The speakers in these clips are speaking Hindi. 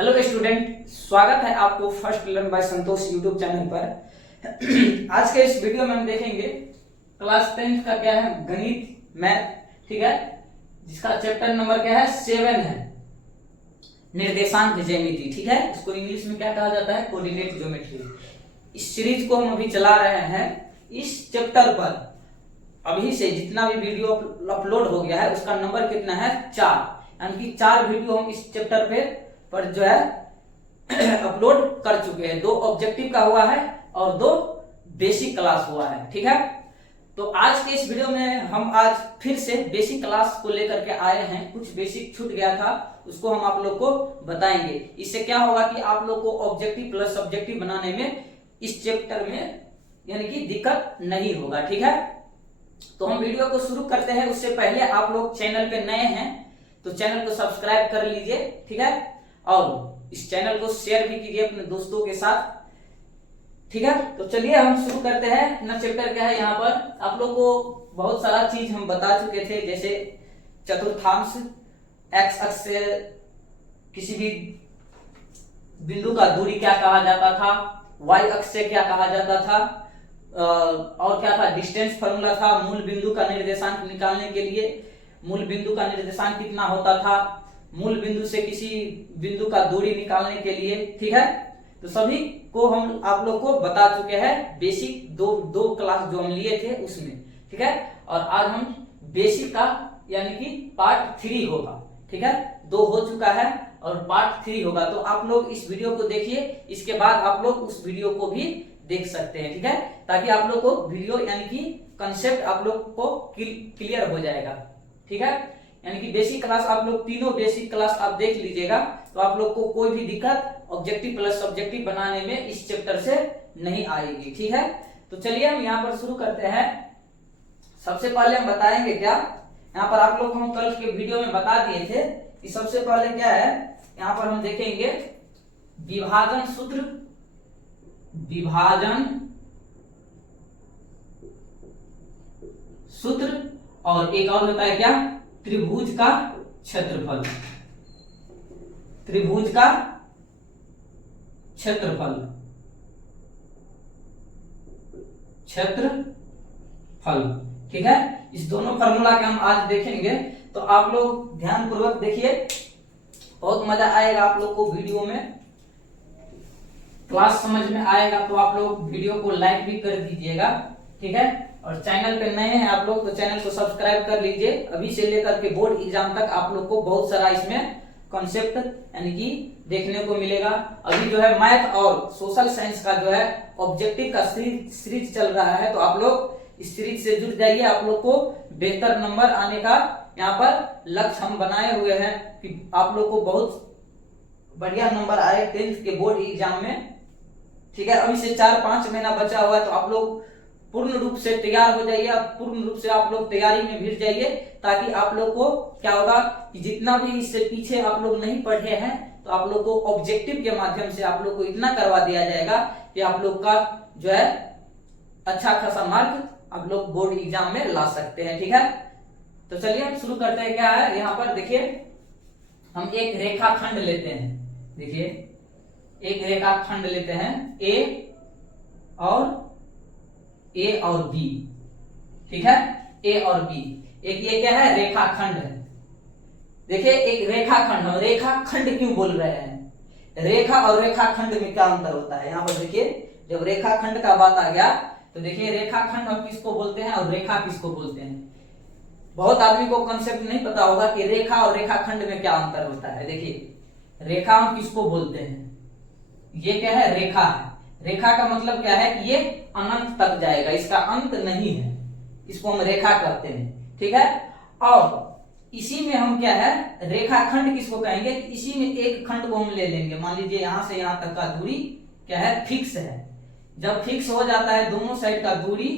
हेलो स्टूडेंट, स्वागत है आपको first learn by Santosh YouTube channel पर। आज के इस वीडियो में हम देखेंगे क्लास 10 का क्या है गणित मैथ, ठीक है, जिसका चैप्टर नंबर क्या है 7 है, निर्देशांक ज्यामिति, ठीक है। इसको इंग्लिश में क्या कहा जाता है, कोऑर्डिनेट ज्योमेट्री। इस सीरीज को हम अभी चला रहे हैं। इस चैप्टर पर अभी से जितना भी वीडियो अपलोड हो गया है उसका नंबर कितना है 4, यानी कि 4 वीडियो हम इस चैप्टर पर जो है अपलोड कर चुके हैं। 2 ऑब्जेक्टिव का हुआ है और 2 बेसिक क्लास हुआ है, ठीक है। तो आज के इस वीडियो में हम आज फिर से बेसिक क्लास को लेकर के आए हैं। कुछ बेसिक छूट गया था, उसको हम आप लोग को बताएंगे। इससे क्या होगा कि आप लोग को ऑब्जेक्टिव प्लस सब्जेक्टिव बनाने में इस चैप्टर में यानी कि दिक्कत नहीं होगा, ठीक है। तो हम वीडियो को शुरू करते हैं। उससे पहले आप लोग चैनल पे नए हैं तो चैनल को सब्सक्राइब कर लीजिए, ठीक है, और इस चैनल को शेयर भी कीजिए अपने दोस्तों के साथ, ठीक है। तो चलिए हम शुरू करते हैं। अपना चैप्टर क्या है, यहाँ पर आप लोग को बहुत सारा चीज हम बता चुके थे, जैसे चतुर्थांश, एक्स अक्ष से किसी भी बिंदु का दूरी क्या कहा जाता था, वाई अक्ष से क्या कहा जाता था, और क्या था डिस्टेंस फार्मूला था, मूल बिंदु का निर्देशांक निकालने के लिए मूल बिंदु का निर्देशांक कितना होता था, मूल बिंदु से किसी बिंदु का दूरी निकालने के लिए, ठीक है। तो सभी को हम आप लोग को बता चुके हैं बेसिक दो क्लास जो हम लिए थे उसमें, ठीक है। और आज हम बेसिक का यानी कि पार्ट 3 होगा, ठीक है। 2 हो चुका है और पार्ट 3 होगा। तो आप लोग इस वीडियो को देखिए, इसके बाद आप लोग उस वीडियो को भी देख सकते हैं, ठीक है, ताकि आप लोग को वीडियो यानी कि कंसेप्ट आप लोग को क्लियर हो जाएगा, ठीक है। यानी कि बेसिक क्लास आप लोग तीनों बेसिक क्लास आप देख लीजिएगा तो आप लोग को कोई भी दिक्कत ऑब्जेक्टिव प्लस सब्जेक्टिव बनाने में इस चैप्टर से नहीं आएगी, ठीक है। तो चलिए हम यहाँ पर शुरू करते हैं। सबसे पहले हम बताएंगे क्या, यहाँ पर आप लोग हम कल के वीडियो में बता दिए थे कि सबसे पहले क्या है, यहाँ पर हम देखेंगे विभाजन सूत्र, विभाजन सूत्र, और एक और होता है क्या, त्रिभुज का क्षेत्रफल, त्रिभुज का क्षेत्रफल, क्षेत्रफल, ठीक है। इस दोनों फार्मूला के हम आज देखेंगे। तो आप लोग ध्यान पूर्वक देखिए, बहुत मजा आएगा आप लोग को वीडियो में, क्लास समझ में आएगा। तो आप लोग वीडियो को लाइक भी कर दीजिएगा, ठीक है। और चैनल पे नए हैं आप लोग तो चैनल को सब्सक्राइब कर लीजिए। अभी से लेकर के बोर्ड एग्जाम तक आप लोग को बहुत सारा इसमें कॉन्सेप्ट यानी कि देखने को मिलेगा। अभी जो है मैथ और सोशल साइंस का जो है ऑब्जेक्टिव का सीरीज चल रहा है, तो आप लोग इस सीरीज से जुड़ जाइए। आप लोग को बेहतर नंबर आने का यहाँ पर लक्ष्य हम बनाए हुए हैं कि आप लोग को बहुत बढ़िया नंबर आए 10th के बोर्ड एग्जाम में, ठीक है। अभी से 4-5 महीना बचा हुआ है, तो आप लोग पूर्ण रूप से तैयार हो जाइए। पूर्ण रूप से आप लोग तैयारी में भिड़ जाइए, ताकि आप लोग को क्या होगा कि जितना भी इससे पीछे आप लोग नहीं पढ़े हैं तो आप लोग को ऑब्जेक्टिव के माध्यम से आप लोग को इतना करवा दिया जाएगा कि आप लोग का जो है अच्छा खासा मार्क आप लोग बोर्ड एग्जाम में ला सकते हैं, ठीक है। तो चलिए हम शुरू करते हैं। क्या है यहाँ पर देखिए, हम एक रेखाखंड लेते हैं, देखिए एक रेखाखंड लेते हैं ए और बी, ठीक है, ए और बी। एक ये क्या है, रेखाखंड है। देखिए एक रेखाखंड, हम रेखाखंड क्यों बोल रहे हैं, रेखा और रेखाखंड में क्या अंतर होता है। यहाँ पर देखिए जब रेखाखंड का बात आ गया तो देखिए रेखाखंड हम किसको बोलते हैं और रेखा किसको बोलते हैं। बहुत आदमी को कंसेप्ट नहीं पता होगा कि रेखा और रेखाखंड में क्या अंतर होता है। देखिए रेखा हम किसको बोलते हैं, ये क्या है, रेखा है। रेखा का मतलब क्या है कि ये अनंत तक जाएगा, इसका अंत नहीं है, इसको हम रेखा कहते हैं, ठीक है। और इसी में हम क्या है, रेखाखंड किसको कहेंगे, इसी में एक खंड को हम ले लेंगे। मान लीजिए यहां से यहां तक का दूरी क्या है, फिक्स है। जब फिक्स हो जाता है दोनों साइड का दूरी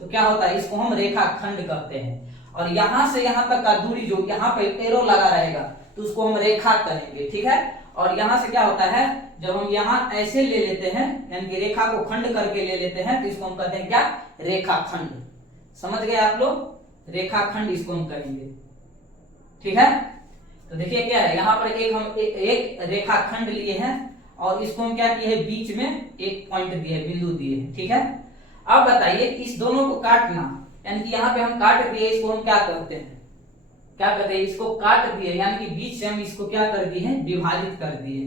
तो क्या होता है, इसको हम रेखाखंड कहते हैं। और यहां से यहां तक का दूरी जो यहाँ पे एरो लगा रहेगा तो उसको हम रेखा कहेंगे, ठीक है। और यहां से क्या होता है, जब हम यहाँ ऐसे ले लेते हैं यानी कि रेखा को खंड करके ले लेते हैं तो इसको हम कहते हैं क्या, रेखाखंड। समझ गए आप लोग, रेखाखंड इसको हम कहेंगे, ठीक है। तो देखिए क्या है, यहाँ पर एक रेखाखंड लिए हैं और इसको हम क्या किए हैं, बीच में एक पॉइंट दिए है, बिंदु दिए हैं, ठीक है। अब बताइए इस दोनों को काटना, यानी कि यहाँ पे हम काट दिए, इसको हम क्या करते हैं, क्या करते हैं, इसको काट दिए, यानी कि बीच से हम इसको क्या कर दिए हैं, विभाजित कर दिए।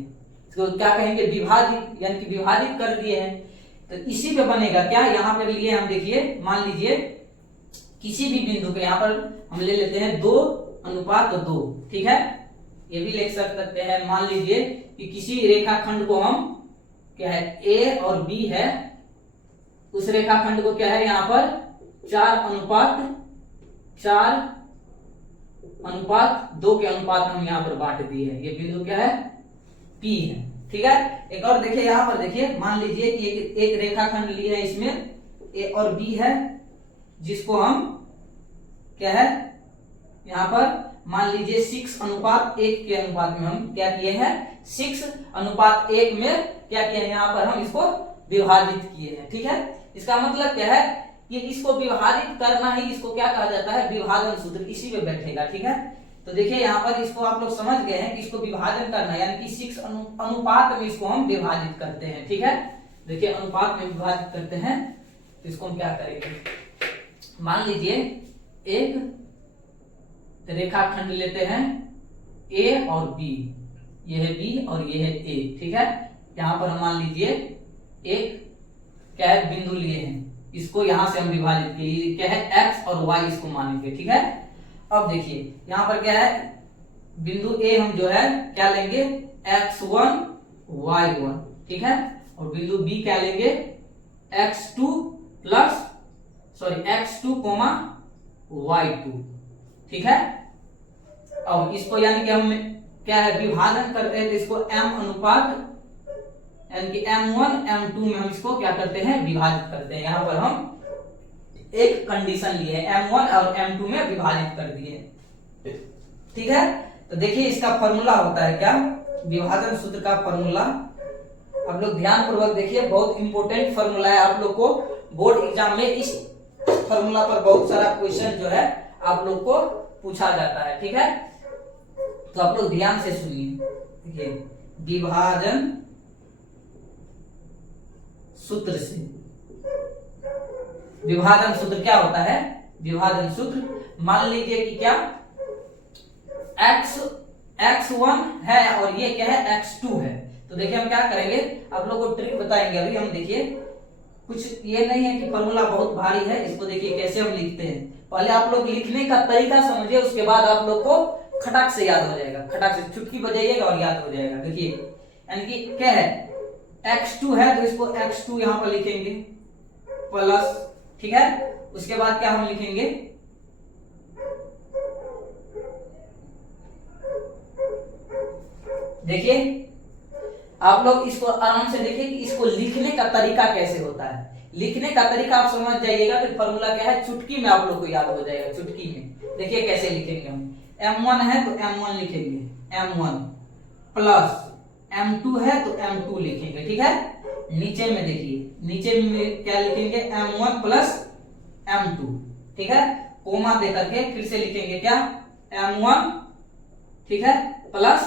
इसको क्या कहेंगे, विभाजित, यानी कि विभाजित कर दिए हैं। तो इसी पे बनेगा क्या, यहाँ पर लिए हम, देखिए मान लीजिए किसी भी बिंदु पे यहाँ पर हम ले लेते हैं 2:2, ठीक है। ये भी लिख सकते हैं, मान लीजिए कि किसी रेखाखंड को हम क्या है, ए और बी है, उस रेखाखंड को क्या है, यहाँ पर 4:2 के अनुपात हम यहाँ पर बांट दिए हैं। ये बिंदु क्या है, पी है, ठीक है। एक और देखिए, यहाँ पर देखिए, मान लीजिए कि एक रेखाखंड लिए है, इसमें ए और बी है, जिसको हम क्या है, यहाँ पर मान लीजिए 6:1 के अनुपात में हम क्या किए हैं, 6:1 में क्या किए हैं, यहाँ पर हम इसको विभाजित किए हैं, ठीक है। इसका मतलब क्या है कि इसको विभाजित करना ही, इसको क्या कहा जाता है, विभाजन सूत्र, इसी पे बैठेगा, ठीक है। तो देखिए यहाँ पर इसको आप लोग समझ गए हैं कि इसको विभाजन करना, यानी कि 6 अनुपात में इसको हम विभाजित करते हैं, ठीक है। देखिए अनुपात में विभाजित करते हैं, तो इसको हम क्या करेंगे, मान लीजिए एक रेखाखंड लेते हैं ए और बी, ये है बी और ये है ए, ठीक है। यहाँ पर हम मान लीजिए एक क्या है, बिंदु लिए हैं, इसको यहां से हम विभाजित किए, क्या है, एक्स और वाई इसको मानेंगे, ठीक है। अब देखिए यहाँ पर क्या है, बिंदु ए हम जो है क्या लेंगे, x1 y1, ठीक है, और बिंदु बी क्या लेंगे, x2 y2, ठीक है। अब इसको यानी कि हम क्या है, विभाजन करते हैं, तो इसको m अनुपात, यानी कि m1 m2 में हम इसको क्या करते हैं, विभाजित करते हैं। यहाँ पर हम एक कंडीशन लिए, m1 और m2 में विभाजित कर दिए, ठीक है। तो देखिए इसका फॉर्मूला होता है क्या, विभाजन सूत्र का फॉर्मूला, आप लोग ध्यान पूर्वक देखिए, बहुत इंपॉर्टेंट फॉर्मूला है। आप लोग को बोर्ड एग्जाम में इस फॉर्मूला पर बहुत सारा क्वेश्चन जो है आप लोग को पूछा जाता है, ठीक है। तो आप लोग ध्यान से सुनिए, देखिए विभाजन सूत्र से, विभाजन सूत्र क्या होता है, विभाजन सूत्र, मान लीजिए कि क्या x1 है और ये क्या है, x2 है। तो देखिए हम क्या करेंगे, आप लोगों को ट्रिक बताएंगे अभी हम। देखिए कुछ ये नहीं है कि फॉर्मूला बहुत भारी है, इसको देखिए कैसे हम लिखते हैं। पहले आप लोग लिखने का तरीका समझिए, उसके बाद आप लोग को खटाक से याद हो जाएगा, खटाक से चुटकी बजाइएगा और याद हो जाएगा। देखिए यानी कि क्या है, x2 है तो इसको x2 यहाँ पर लिखेंगे प्लस, ठीक है। उसके बाद क्या हम लिखेंगे, देखिए आप लोग इसको आराम से देखिए कि इसको लिखने का तरीका कैसे होता है। लिखने का तरीका आप समझ जाइएगा, तो फॉर्मूला क्या है, चुटकी में आप लोग को याद हो जाएगा, चुटकी में। देखिए कैसे लिखेंगे हम, m1 है तो m1 लिखेंगे, m1 प्लस m2 है तो m2 लिखेंगे, ठीक है। नीचे में देखिए, नीचे में क्या लिखेंगे, m1 प्लस m2, ठीक है। कोमा दे करके फिर से लिखेंगे क्या, m1, ठीक है, प्लस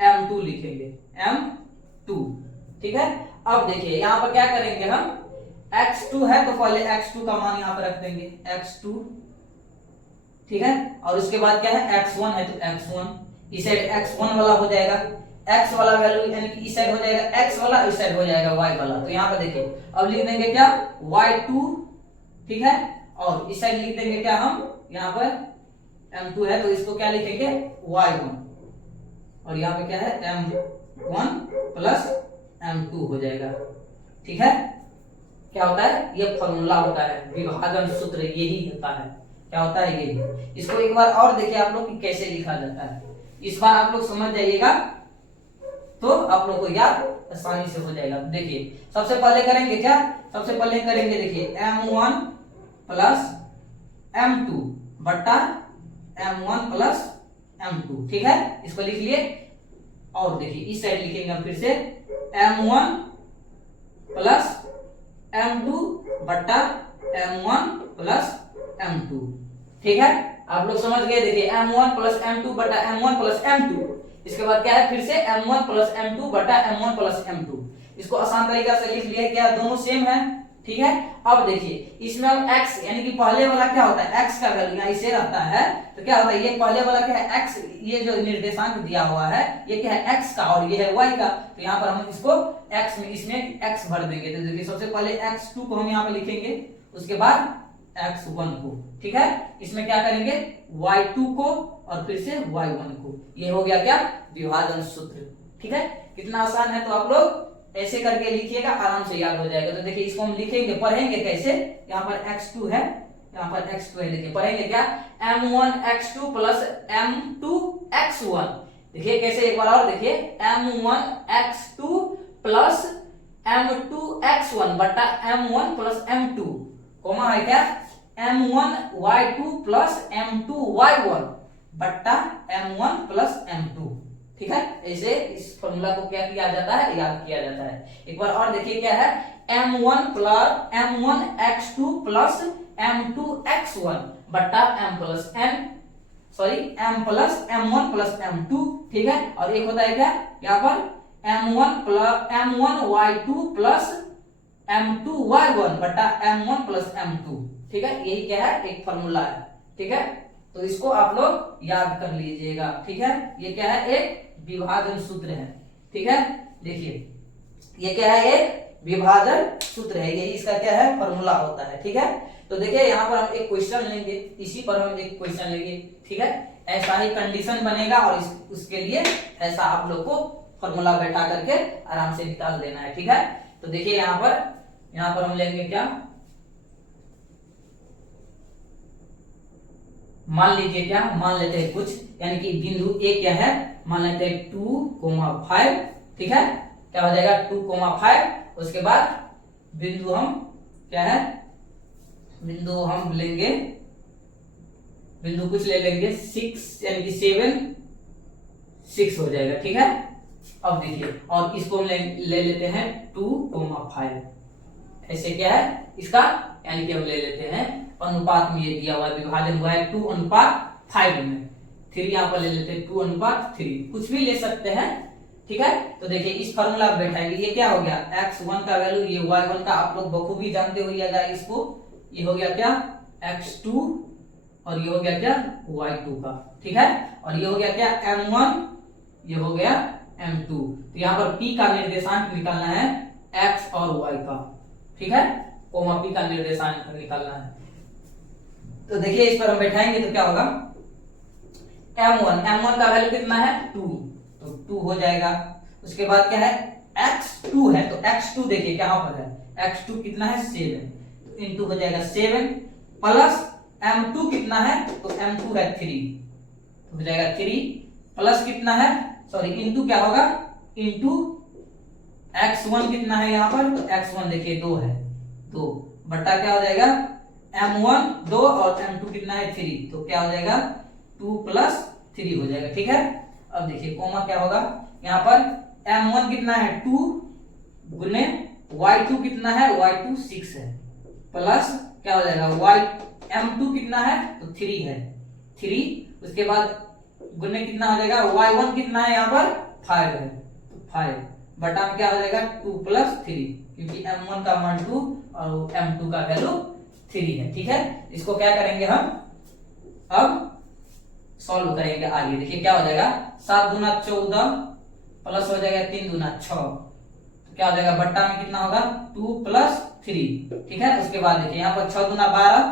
m2 लिखेंगे, m2, ठीक है। अब देखिए यहाँ पर क्या करेंगे हम, x2 है तो पहले x2 का मान यहाँ पर रख देंगे, x2, ठीक है। और उसके बाद क्या है, x1 है तो x1, इस साइड x1 वाला हो जाएगा, x वाला वैल्यू यानी कि इस साइड हो जाएगा x वाला, इस साइड हो जाएगा y वाला। तो यहाँ पर देखिए अब लिख देंगे क्या, y2, ठीक है। और इस साइड लिख देंगे क्या हम, यहाँ पर m2 है तो इसको क्या लिखेंगे, y1, और यहाँ पे क्या है, m1 प्लस m2 हो जाएगा, ठीक है। क्या होता है, ये फॉर्मूला होता है, विभाजन सूत्र यही होता है। क्या होता है ये, इसको एक बार और देखिए आप लोग कि कैसे लिखा जाता है। इस बार आप लोग समझ जाइएगा तो आप लोग को याद आसानी से हो जाएगा। देखिए सबसे पहले करेंगे क्या, सबसे पहले करेंगे देखिए m1 प्लस m2 बट्टा m1 प्लस m2, ठीक है। इसको लिख लिए, और देखिए इस साइड लिखेंगे हम फिर से m1 प्लस m2 बट्टा m1 प्लस m2, ठीक है। आप लोग समझ गए। देखिए m1 प्लस m2 बटा m1 प्लस m2, इसके बाद क्या है फिर से m1 प्लस m2 बटा m1 प्लस m2। इसको आसान तरीका से लिख लिया, क्या दोनों सेम है, ठीक है। अब देखिए इसमें अब x यानी कि पहले वाला क्या होता है, x का वैल्यू यहाँ इसे रहता है, तो क्या होता है ये पहले वाला क्या है x, ये जो निर्देशांक दिया हुआ है ये क्या है x का और ये है y का, तो यहाँ पर हम इसको x में इसमें x भर देंगे। तो देखिए सबसे पहले x2 को हम यहाँ पे लिखेंगे, उसके बाद x1 को, ठीक है। इसमें क्या करेंगे y2 को और फिर से y1 को, ये हो गया क्या विभाजन सूत्र, ठीक है। कितना आसान है, तो आप लोग ऐसे करके लिखिएगा, आराम से याद हो जाएगा। तो देखिए इसको हम लिखेंगे, पढ़ेंगे कैसे, यहाँ पर x2 है, यहाँ पर x2 है, देखिए पढ़ेंगे क्या m1 x2 plus m2 x1। देखिए कैसे, एक बार और देखिए m1 x2 plus m2 x1 बटा m1 प्लस m2, कोमा है क्या m1 y2 plus m2 y1 बटा m1 प्लस m2, ठीक है। ऐसे इस फॉर्मूला को क्या किया जाता है, याद किया जाता है। एक बार और देखिए क्या है m1 plus m1 x2 plus m2 x1 बटा m plus m1 plus m2, ठीक है। और एक होता है क्या यहाँ पर m1 y2 plus m2 y1 बटा m1 प्लस m2, ठीक है। यही क्या है एक फॉर्मूला है, ठीक है। तो इसको आप लोग याद कर लीजिएगा, ठीक है। ये क्या है एक विभाजन सूत्र है, ठीक है। देखिए ये क्या है एक विभाजन सूत्र है, यही इसका क्या है फॉर्मूला होता है, ठीक है। तो देखिए यहाँ पर हम एक क्वेश्चन लेंगे, इसी पर हम एक क्वेश्चन लेंगे, ठीक है। ऐसा ही कंडीशन बनेगा और उसके लिए ऐसा आप लोग को फॉर्मूला बैठा करके आराम से निकाल देना है, ठीक है। तो देखिए यहाँ पर हम लेंगे क्या, मान लीजिए क्या, मान लेते हैं कुछ, यानी कि बिंदु ए क्या है, मान लेते हैं 2,5, ठीक है। क्या हो जाएगा 2,5, उसके बाद बिंदु हम क्या है, बिंदु हम लेंगे, बिंदु कुछ ले लेंगे 6 यानी कि 7 6 हो जाएगा, ठीक है। अब देखिए और इसको हम ले लेते हैं 2,5, ऐसे क्या है इसका, यानी कि हम ले लेते हैं अनुपात में, ये दिया हुआ विभाजन हुआ है 2:5 में, 3 यहाँ पर ले लेते हैं 2:3, कुछ भी ले सकते हैं, ठीक है। तो देखिए इस फॉर्मूला में बैठाएंगे, ये क्या हो गया x1 का वैल्यू, ये y1 का आप लोग बखूबी जानते होइएगा इसको, ये हो गया क्या x2 और ये हो गया क्या y2 का, ठीक है। और ये हो गया क्या m1, ये हो गया m2। तो यहाँ पर p का निर्देशांक निकालना है x और y का, ठीक है, कोमा p का निर्देशांक निकालना है। तो देखिए इस पर हम बैठाएंगे तो क्या होगा m1 का वैल्यू कितना है 2, तो 2 हो जाएगा। उसके बाद क्या है x2 है, तो x2 देखिए क्या पर है, x2 कितना है 7, तो इनटू हो जाएगा 7 प्लस m2 कितना है, तो m2 है 3, तो हो जाएगा 3 प्लस कितना है, सॉरी इनटू क्या होगा, इनटू x1 कितना है यहाँ पर, तो x1 देखिए 2 है, 2 बटा क्या हो जाएगा m1 2 और m2 कितना है 3, तो क्या हो जाएगा 2 प्लस 3 हो जाएगा, ठीक है। अब देखिए कोमा क्या होगा, यहाँ पर m1 कितना है 2 गुने y2 कितना है, y2 6 है, प्लस क्या हो जाएगा m2 कितना है, तो 3 है, 3, उसके बाद गुने कितना हो जाएगा y1 कितना है यहाँ पर 5 है, तो 5 बटा में क्या हो जाएगा 2 प्लस 3, क्योंकि m1 का मान 2 और m2 का वैल्यू 3 है, ठीक है। इसको क्या करेंगे हम अब सॉल्व करेंगे आगे। देखिए क्या हो जाएगा 7 दूना 14 प्लस हो जाएगा 3 दूना 6, तो क्या हो जाएगा बट्टा में कितना होगा 2 प्लस 3, ठीक है। उसके बाद देखिए यहाँ पर 6 दूना 12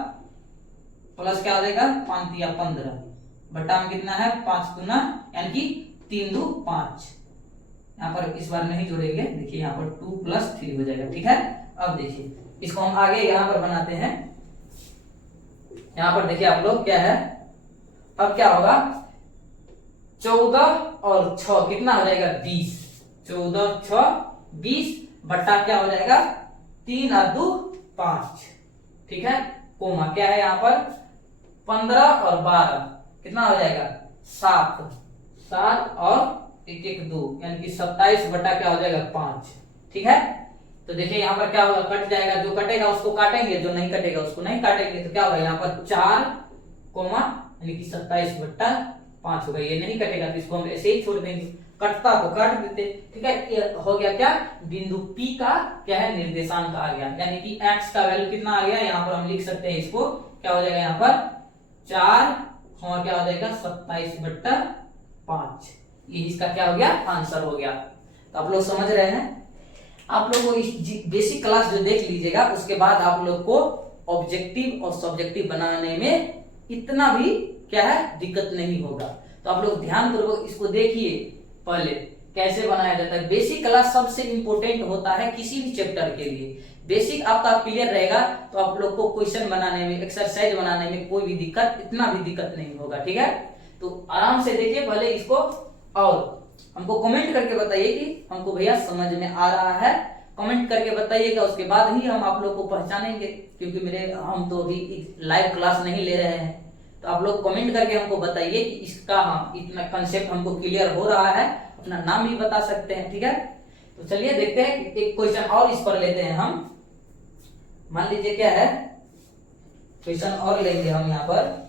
प्लस क्या हो जाएगा 5 तिया 15, बट्टा में कितना है 5 दूना यानी कि 3 दू 5, यहाँ पर इस बार नहीं जोड़ेंगे, देखिए यहाँ पर 2 प्लस 3 हो जाएगा, ठीक है। अब देखिए इसको हम आगे यहाँ पर बनाते हैं, यहाँ पर देखिए आप लोग क्या है, अब क्या होगा 14 और 6 कितना हो जाएगा 20, 14 6 20 बट्टा क्या हो जाएगा 3 और 2 5, ठीक है। कोमा क्या है यहाँ पर 15 और 12 कितना हो जाएगा 7, 7 और 1 1 2 यानी कि 27 बट्टा क्या हो जाएगा 5, ठीक है। तो देखिए यहाँ पर क्या होगा कट जाएगा, जो कटेगा उसको काटेंगे, जो नहीं कटेगा उसको नहीं काटेंगे, तो क्या होगा यहाँ पर 4 कोमा यानी कि 27/5 होगा। ये नहीं कटेगा तो इसको हम ऐसे ही छोड़ देंगे, कटता तो काट देते। ठीक है, ये हो गया क्या, बिंदु P का क्या है, निर्देशांक आ गया। यानी कि x का वैल्यू कितना आ गया, यहाँ पर हम लिख सकते हैं इसको, क्या हो जाएगा यहाँ पर 4 और क्या हो जाएगा 27/5। ये इसका क्या हो गया, आंसर हो गया। तो आप लोग समझ रहे हैं। आप लोग को इस बेसिक क्लास जो देख लीजिएगा, उसके बाद आप लोग को ऑब्जेक्टिव और सब्जेक्टिव बनाने में इतना भी क्या है, दिक्कत नहीं होगा। तो आप लोग ध्यान पूर्वक इसको देखिए, पहले कैसे बनाया जाता है। बेसिक क्लास सबसे इंपॉर्टेंट होता है किसी भी चैप्टर के लिए। बेसिक आपका क्लियर रहेगा तो आप लोग को क्वेश्चन बनाने में, एक्सरसाइज बनाने में कोई भी दिक्कत, इतना भी दिक्कत नहीं होगा। ठीक है, तो आराम से देखिए पहले इसको, और हमको कमेंट करके बताइए कि हमको भैया समझ में आ रहा है। कमेंट करके बताइएगा, उसके बाद ही हम आप लोग को पहचानेंगे, क्योंकि हम तो अभी लाइव क्लास नहीं ले रहे हैं। तो आप लोग कमेंट करके हमको बताइए कि इसका इतना कंसेप्ट हमको क्लियर हो रहा है। अपना नाम भी बता सकते हैं। ठीक है, तो चलिए देखते हैं, एक क्वेश्चन और इस पर लेते हैं हम। मान लीजिए क्या है, क्वेश्चन और लेंगे हम यहाँ पर।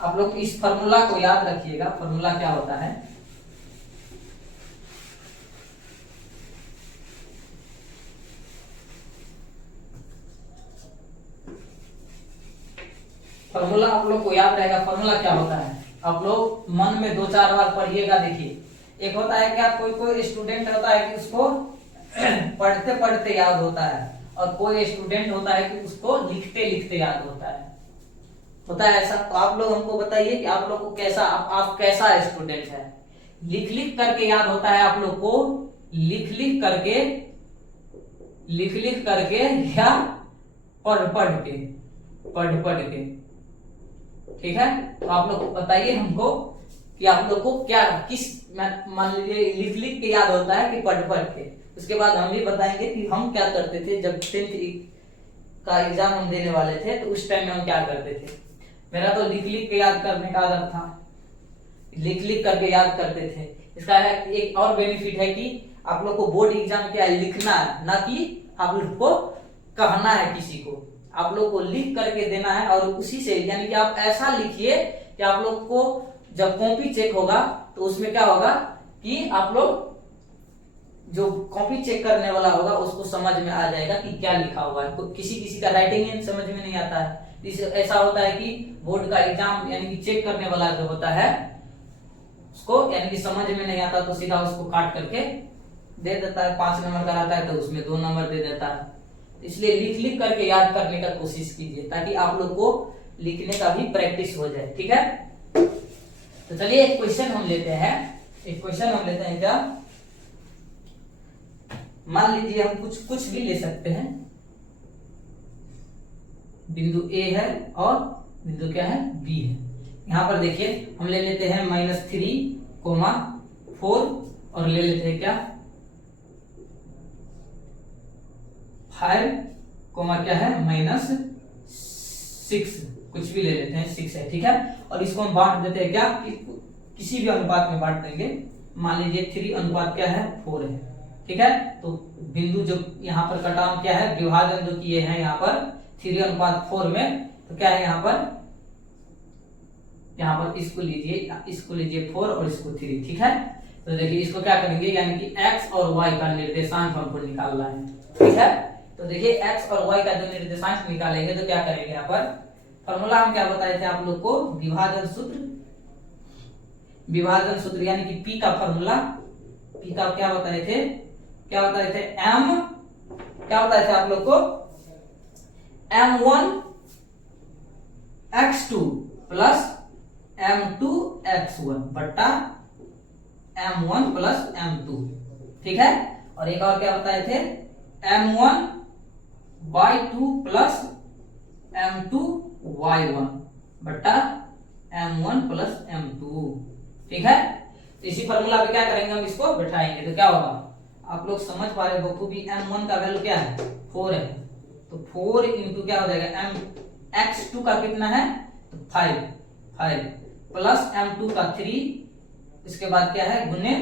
आप लोग इस फॉर्मूला को याद रखिएगा। फॉर्मूला क्या होता है, फॉर्मूला आप लोग को याद रहेगा। फॉर्मूला क्या होता है, आप लोग मन में 2-4 बार पढ़िएगा। देखिए, एक होता है क्या, कोई स्टूडेंट होता है कि उसको पढ़ते पढ़ते याद होता है, और कोई स्टूडेंट होता है कि उसको लिखते लिखते याद होता है ऐसा। तो आप लोग हमको बताइए कि आप लोग को कैसा, आप कैसा स्टूडेंट है। लिख लिख करके याद होता है आप लोग को, लिख लिख करके या पढ़ पढ़ के। ठीक है, तो आप लोग बताइए हमको कि आप लोग को क्या, किस, मान लीजिए लिख लिख के याद होता है कि पढ़ के। उसके बाद हम भी बताएंगे कि हम क्या करते थे जब 10th का एग्जाम हम देने वाले थे, तो उस टाइम में हम क्या करते थे। मेरा तो लिख लिख के याद करने का आदत था, लिख लिख करके याद करते थे। इसका है एक और बेनिफिट है कि आप लोग को बोर्ड एग्जाम क्या है, लिखना है, ना कि आप लोग को कहना है किसी को। आप लोग को लिख करके देना है, और उसी से, यानी कि आप ऐसा लिखिए कि आप लोग को जब कॉपी चेक होगा तो उसमें क्या होगा कि आप लोग, जो कॉपी चेक करने वाला होगा उसको समझ में आ जाएगा कि क्या लिखा हुआ है। किसी किसी का राइटिंग समझ में नहीं आता है। ऐसा होता है कि बोर्ड का एग्जाम यानी कि चेक करने वाला जो होता है उसको, यानी कि समझ में नहीं आता तो सीधा उसको काट करके दे देता है। 5 नंबर का आता है तो उसमें 2 नंबर दे देता है। इसलिए लिख लिख करके याद करने का कोशिश कीजिए, ताकि आप लोग को लिखने का भी प्रैक्टिस हो जाए। ठीक है, तो चलिए एक क्वेश्चन हम लेते हैं। क्या, मान लीजिए हम कुछ भी ले सकते हैं। बिंदु A है और बिंदु क्या है, B है। यहाँ पर देखिए हम ले लेते हैं -3,4 और ले लेते हैं क्या 5, क्या है -6, कुछ भी ले लेते हैं, 6 है। ठीक है, और इसको हम बांट देते हैं क्या, किसी भी अनुपात में बांट देंगे। मान लीजिए 3 अनुपात क्या है 4 है। ठीक है, तो बिंदु जो यहाँ पर कटा क्या है, विभाजन जो किए हैं यहाँ पर 3:4 में, तो क्या है यहाँ पर इसको लीजिए 4 और इसको 3। ठीक है, तो देखिए इसको क्या करेंगे, यानी कि x और y का निर्देशांक हमको निकालना है। ठीक है, तो देखिए x और y का जो निर्देशांक निकालेंगे तो क्या करेंगे, यहाँ पर फॉर्मूला हम क्या बताए थे आप लोग को, विभाजन सूत्र यानी कि P का फॉर्मूला, P का क्या बताए थे m, क्या बताए थे आप लोग को, m1 x2 plus m2 x1 बट्टा m1 प्लस m2। ठीक है, और एक और क्या बताए थे, m1/2 प्लस m2/1 बट्टा m1 प्लस m2। ठीक है, तो इसी फॉर्मूला पे क्या करेंगे, हम इसको बैठाएंगे तो क्या होगा, आप लोग समझ पा रहे हो बखूबी। m1 का वैल्यू क्या है 4 है, तो 4 इंटू क्या हो जाएगा, x2 का कितना है तो 5 प्लस m2 का 3, इसके बाद क्या है गुने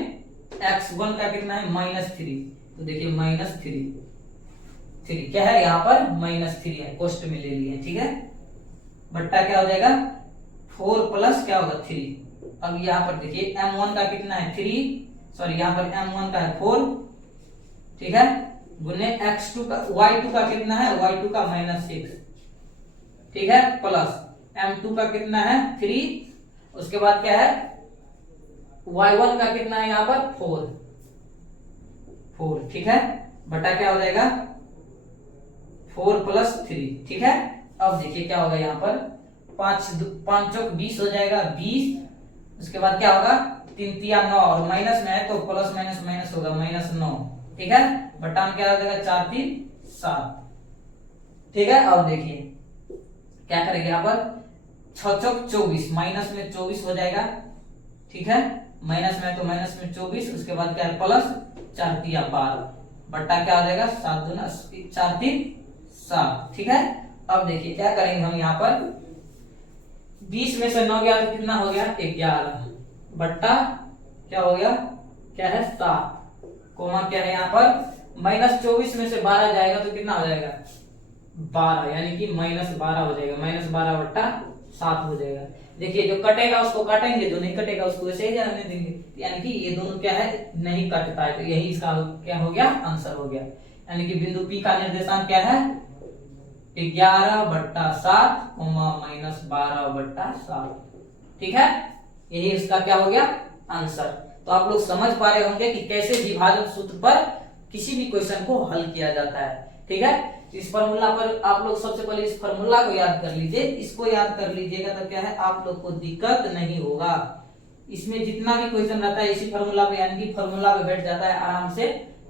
x1 का कितना है -3, तो देखिए -3 क्या है यहाँ पर -3 है, कोष्ट में ले लिए, ठीक है। बट्टा क्या हो जाएगा 4 प्लस क्या होगा 3। अब यहाँ पर देखिए m1 का कितना है 3, सॉरी यहाँ पर m1 का है 4, ठीक है, गुने x2 का y2 का कितना है y2 का -6, ठीक है, प्लस m2 का कितना है 3, उसके बाद क्या है y1 का कितना है यहाँ पर 4, ठीक है, बटा क्या हो जाएगा 4 प्लस 3, ठीक है। अब देखिए क्या होगा यहाँ पर 5 चौक 20 हो जाएगा 20, उसके बाद क्या होगा 3 तिया 9 और माइनस में है तो प्लस माइनस माइनस होगा -9, ठीक है, बटा में क्या हो जाएगा 4 3 7, ठीक है। अब देखिए क्या करेंगे यहाँ पर 6 चौक 24, माइनस में 24 हो जाएगा, ठीक है, माइनस में तो माइनस में 24, उसके बाद क्या है प्लस 4 तिया 12, बट्टा क्या हो जाएगा 7 दूना 4 3 7, ठीक है। अब देखिए क्या करेंगे हम यहाँ पर 20 में से 9 गया तो कितना हो गया 11, बट्टा क्या हो गया क्या है 7, कोमा क्या है यहाँ पर -24 में से 12 जाएगा तो कितना हो जाएगा 12, यानी कि -12 हो जाएगा, -12 बट्टा 7 हो जाएगा। देखिए जो कटेगा उसको काटेंगे, जो नहीं कटेगा उसको वैसे ही जाने देंगे, यानी कि ये दोनों क्या है नहीं कटता है, तो यही इसका क्या हो गया आंसर हो गया। यानी कि बिंदु P का निर्देशांक क्या है 11 बट्टा 7 -12 बट्टा 7, ठीक है, यही इसका क्या हो गया आंसर। तो आप लोग समझ पा रहे होंगे कि कैसे विभाजन सूत्र पर किसी भी क्वेश्चन को हल किया जाता है, ठीक है। इस फार्मूला पर आप लोग सबसे पहले इस फार्मूला को याद कर लीजिए, इसको याद कर लीजिएगा तो क्या है आप लोग को दिक्कत नहीं होगा। इसमें जितना भी क्वेश्चन रहता है इसी फार्मूला पे, यानी कि फार्मूला पे बैठ जाता है आराम से।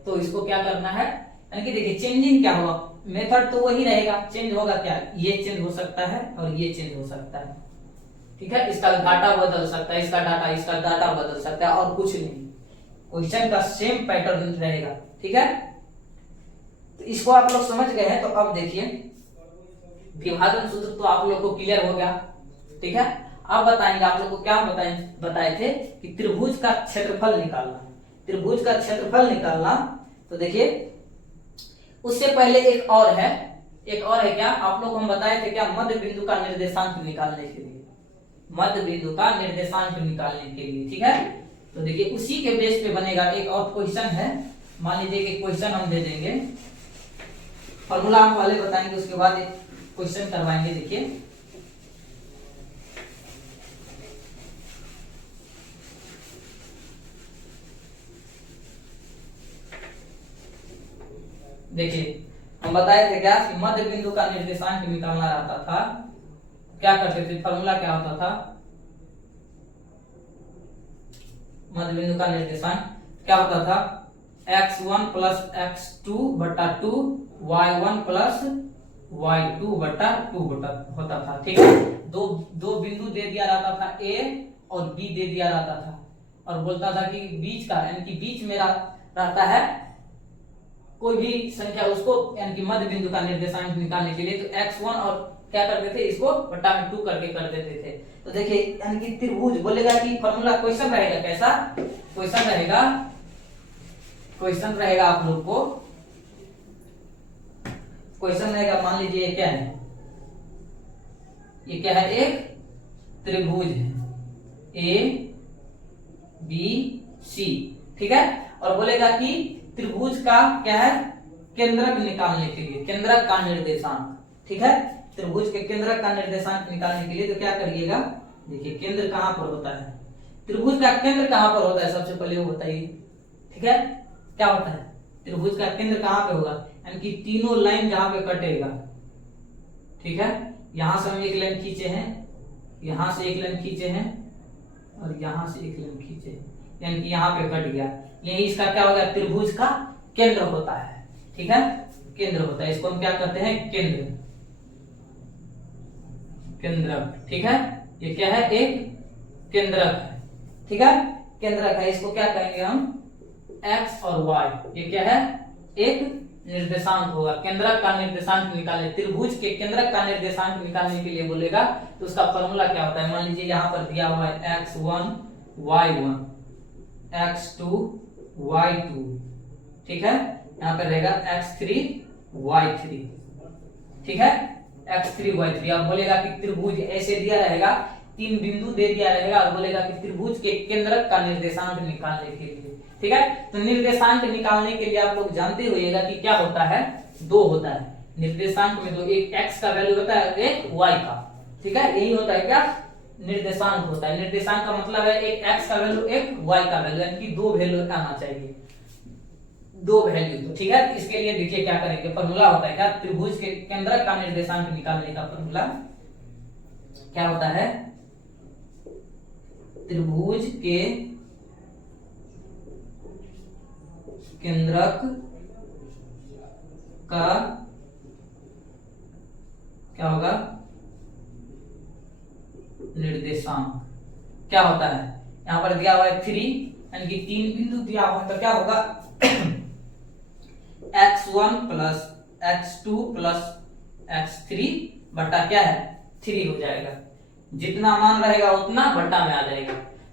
तो इसको क्या करना है, यानी कि देखिए चेंजिंग क्या होगा, मेथड तो वही रहेगा, चेंज होगा क्या, ये चेंज हो सकता है और ये चेंज हो सकता है, ठीक है, इसका डाटा बदल सकता है, इसका डाटा बदल सकता है और कुछ नहीं, क्वेश्चन का सेम पैटर्न रहेगा, ठीक है। तो इसको आप लोग समझ गए हैं। तो अब देखिए विभाजन सूत्र तो आप लोग को क्लियर हो गया, ठीक है। अब बताएंगे आप लोग को क्या बताए थे कि त्रिभुज का क्षेत्रफल निकालना, त्रिभुज का क्षेत्रफल निकालना। तो देखिए उससे पहले एक और है क्या, आप लोग हम बताए थे क्या मध्य बिंदु का निर्देशांक निकालने के लिए, मध्य बिंदु का निर्देशांक निकालने के लिए, ठीक है। तो देखिए उसी के बेस पे बनेगा एक और क्वेश्चन है, मान लीजिए कि क्वेश्चन हम दे देंगे, फॉर्मूला हम पहले बताएंगे उसके बाद एक क्वेश्चन करवाएंगे। देखिए हम बताए थे क्या कि मध्य बिंदु का निर्देशांक निकालना रहता था, क्या करते थे, फॉर्मूला क्या होता था, मध्य बिंदु का निर्देशांक क्या होता था x1 प्लस x2 बटा 2 y1 प्लस y2 बटा 2 होता था, ठीक है। दो बिंदु दे दिया रहता था A और B दे दिया रहता था, और बोलता था कि बीच का यानी कि बीच में रहता है कोई भी संख्या, उसको यानी कि मध्य बिंदु का निर्देशांक निकालने के लिए तो x1 और क्या करते थे इसको बटा में 2 करके कर देते थे। तो देखिए यानी कि त्रिभुज बोलेगा कि फॉर्मूला क्वेश्चन रहेगा कैसा, क्वेश्चन रहेगा आप लोग को क्वेश्चन रहेगा, मान लीजिए क्या है, ये क्या है एक त्रिभुज है A B C, ठीक है, और बोलेगा कि त्रिभुज का क्या है केंद्रक निकालने के लिए, केंद्रक का निर्देशांक, ठीक है, त्रिभुज के केंद्रक का निर्देशांक निकालने के लिए तो क्या करिएगा, देखिए केंद्र कहां पर होता है, त्रिभुज का केंद्र कहां पर होता है सबसे पहले वो बताइए, ठीक है, क्या होता है त्रिभुज का केंद्र कहां पे होगा, यानी कि तीनों लाइन जहां पे कटेगा, ठीक है, यहां से हम एक लाइन खींचे हैं, यहां से एक लाइन खींचे हैं और यहां से एक लाइन खींचे हैं, यानी कि यहाँ पे कट गया, यही इसका क्या हो गया त्रिभुज का केंद्र होता है, ठीक है, केंद्र होता है, इसको हम क्या कहते हैं केंद्रक, ठीक है, ये क्या है एक केंद्रक है, ठीक है, केंद्रक है, इसको क्या कहेंगे हम x और y, ये क्या है एक निर्देशांक होगा, केंद्रक का निर्देशांक निकालने, त्रिभुज के केंद्रक का निर्देशांक निकालने के लिए बोलेगा तो उसका फॉर्मूला क्या होता है, मान लीजिए यहाँ पर दिया हुआ है x1 y1 x2 y2, ठीक है। यहाँ पर रहेगा x3 y3, ठीक है, x3 y3। अब बोलेगा कि त्रिभुज ऐसे दिया रहेगा, 3 बिंदु दे दिया रहेगा और बोलेगा कि त्रिभुज के केंद्रक का निर्देशांक निकालने के लिए, ठीक है। तो निर्देशांक निकालने के लिए आप लोग जानते होइएगा कि क्या होता है, 2 होता है निर्देशांक में, तो एक x का वैल्यू होता है, एक y का, ठीक है। यही होता है क्या, निर्देशांक होता है। निर्देशांक का मतलब है एक x का वैल्यू, एक y का वैल्यू, यानी कि 2 वैल्यू आना चाहिए, 2 वैल्यू, तो ठीक है। इसके लिए देखिए क्या करेंगे, फॉर्मूला होता है क्या, त्रिभुज के केंद्रक का निर्देशांक निकालने का फॉर्मूला क्या होता है, त्रिभुज के केंद्रक का क्या होगा, निर्देशांक क्या होता है, यहां पर दिया हुआ है 3, यानी कि 3 बिंदु दिया हुआ है, तो क्या होगा x1 plus x2 plus x3 बटा क्या है 3 हो जाएगा। जितना मान रहेगा उतना बटा में आ जाएगा।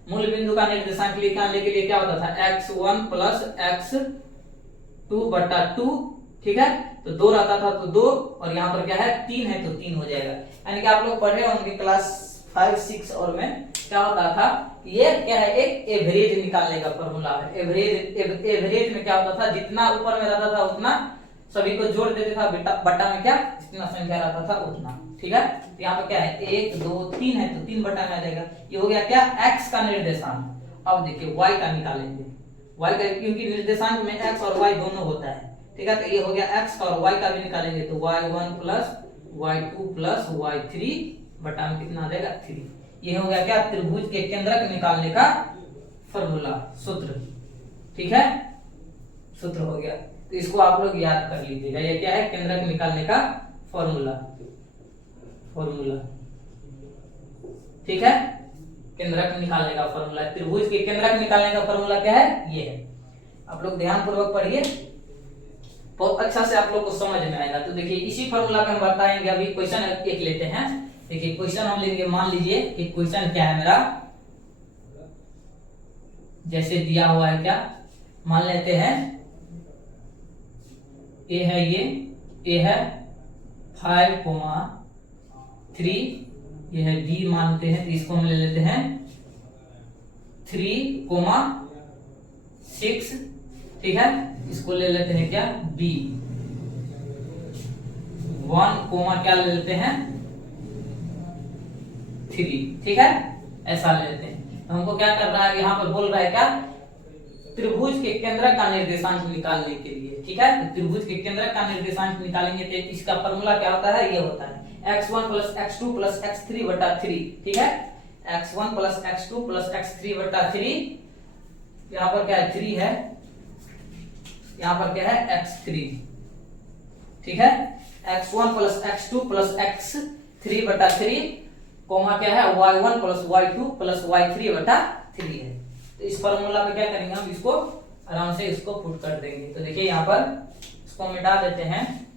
मूल बिंदु का निर्देशांक निकालने के लिए क्या होता था, x1 प्लस x2 बटा 2, ठीक है। तो 2 रहता था तो 2, और यहाँ पर क्या है 3 है तो 3 हो जाएगा। यानी कि आप लोग पढ़ रहे होंगे क्लास 5, 6 और में क्या होता था, ये क्या है, एक एवरेज निकालने का फॉर्मूला है। एवरेज में क्या होता था, जितना ऊपर में रहता था उतना सभी को जोड़ देते था, बटा में क्या जितना संख्या रहता था उतना, ठीक है। तो यहाँ पर क्या है 1 2 3 है तो 3 बटा में आ जाएगा। ये हो गया क्या, x का निर्देशांक। अब देखिए y का निकालेंगे, y का, क्योंकि निर्देशांक में x और y दोनों होता है, ठीक है। तो ये हो गया x का, और y का भी निकालेंगे तो y1 plus y2 plus y3 बटा में कितना आ जाएगा 3। ये हो गया क्या, त्रिभुज के केंद्रक निकालने का फॉर्मूला, सूत्र, ठीक है, सूत्र हो गया। तो इसको आप लोग याद कर लीजिएगा, ये क्या है, केंद्रक निकालने का फॉर्मूला, ठीक है। केंद्रक निकालने का फॉर्मूला, त्रिभुज के केंद्रक निकालने का फॉर्मूला क्या है, ये है। आप लोग ध्यान पूर्वक पढ़िए, बहुत अच्छा से आप लोग को समझ में आएगा। तो देखिए इसी फॉर्मूला पे हम बताएंगे। अभी क्वेश्चन एक लेते हैं। देखिए क्वेश्चन हम लेंगे, मान लीजिए कि क्वेश्चन क्या है मेरा, जैसे दिया हुआ है, क्या मान लेते हैं, ए है, ये ए है 5,3, ये है बी मानते हैं, तो इसको हम ले लेते हैं 3,6, ठीक है। इसको ले लेते हैं क्या, बी 1, क्या ले लेते हैं 3, ठीक है, ऐसा ले लेते हैं। तो हमको क्या कर रहा है, यहाँ पर बोल रहा है क्या, त्रिभुज के केंद्रक का निर्देशांक निकालने के लिए, ठीक है। तो त्रिभुज के केंद्रक का निर्देशांक निकालेंगे तो इसका फॉर्मूला क्या होता है, ये होता है x1 plus x2 plus x3 बटा 3, ठीक है। x1 plus x2 plus x3 बटा 3, यहाँ पर क्या है 3 है, यहाँ पर क्या है x3, ठीक है। x1 plus x2 plus x3 बटा 3, कोमा क्या है y1 plus y2 plus y3 बटा 3 है। तो इस फॉर्मूला में क्या करेंगे, हम इसको आराम से इसको पुट कर देंगे। तो देखिए यहाँ पर इसको मिटा देते हैं,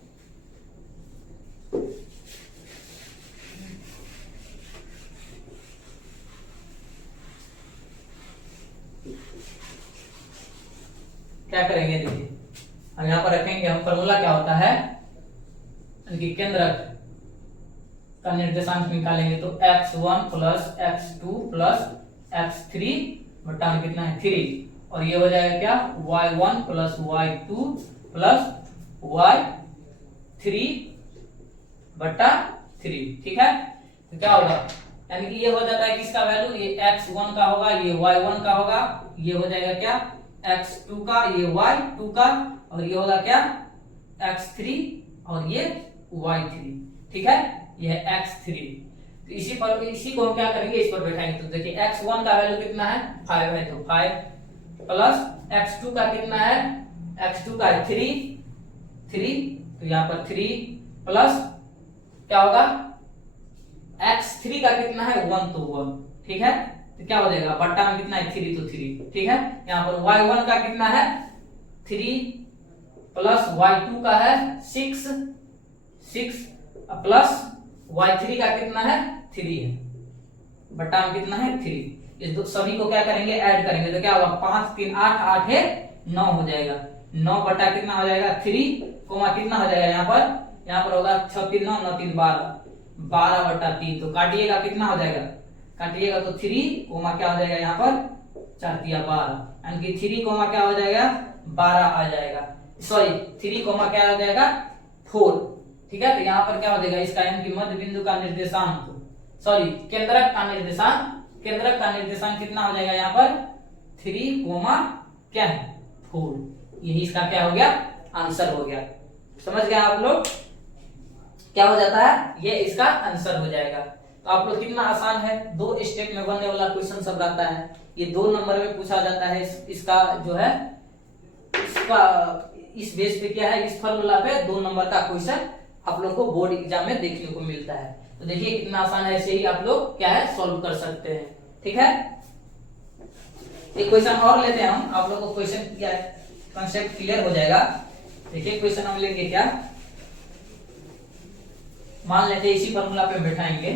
क्या करेंगे, देखिए हम यहाँ पर रखेंगे, हम फॉर्मूला क्या होता है, केंद्रक का निर्देशांक निकालेंगे तो x1 plus x2 plus x3 बटा में कितना है 3, और ये हो जाएगा क्या y1 plus y2 plus y3 बटा 3, ठीक है। तो क्या होगा, यानी कि ये हो जाता है किसका वैल्यू, ये x1 का होगा, ये y1 का होगा, ये हो जाएगा क्या x2 का, ये y2 का, और ये होगा क्या x3 और ये y3, ठीक है, ये है x3। तो इसी को हम क्या करेंगे, इस पर बैठाएंगे। तो देखिए x1 का वैल्यू कितना है 5 है, तो 5 प्लस x2 का कितना है, x2 का 3, तो यहाँ पर 3 प्लस क्या होगा x3 का कितना है 1, तो 1, ठीक है। तो क्या हो जाएगा, बट्टा में कितना है 3, तो 3, ठीक है। यहाँ पर y1 का कितना है 3 प्लस y2 का है 6 प्लस y3 का कितना है 3 है, बट्टा में कितना है 3। इस सभी को क्या करेंगे, ऐड करेंगे, तो क्या होगा 5 3 8 8 है 9 हो जाएगा। 9 बटा कितना हो जाएगा 3 कोमा कितना हो जाएगा यहाँ पर होगा 6 3 9 9 3 12, 12 बटा 3। तो काटिएगा कितना हो जाएगा, काटिएगा तो 3 कोमा क्या हो जाएगा यहाँ पर 4 3 12, यानी कि 3 कोमा क्या हो जाएगा 12 आ जाएगा। सॉरी 3 कोमा क्या हो जाएगा 4। ठीक है, तो यहाँ पर क्या हो जाएगा इसका यानी कि मध्य बिंदु का निर्देशांक, सॉरी केंद्रक का निर्देशांक, केंद्रक का निर्देशांक कितना हो जाएगा यहाँ पर 3 कोमा क्या है 4। यही इसका क्या हो गया आंसर हो गया। समझ गए आप लोग, क्या हो जाता है ये इसका आंसर हो जाएगा। तो आप लोग कितना आसान है, 2 स्टेप में बनने वाला क्वेश्चन सब रहता है। ये 2 नंबर में पूछा जाता है। इसका जो है इसका इस बेस पे क्या है, इस फॉर्मूला पे 2 नंबर का क्वेश्चन आप लोग को बोर्ड एग्जाम में देखने को मिलता है। तो देखिए कितना आसान है, ऐसे ही आप लोग क्या है सॉल्व कर सकते हैं। ठीक है, एक क्वेश्चन और लेते हैं हम, आप लोग को क्वेश्चन क्या कंसेप्ट क्लियर हो जाएगा। देखिए क्वेश्चन हम लेंगे क्या, मान लेते हैं इसी फॉर्मूला पे बैठाएंगे।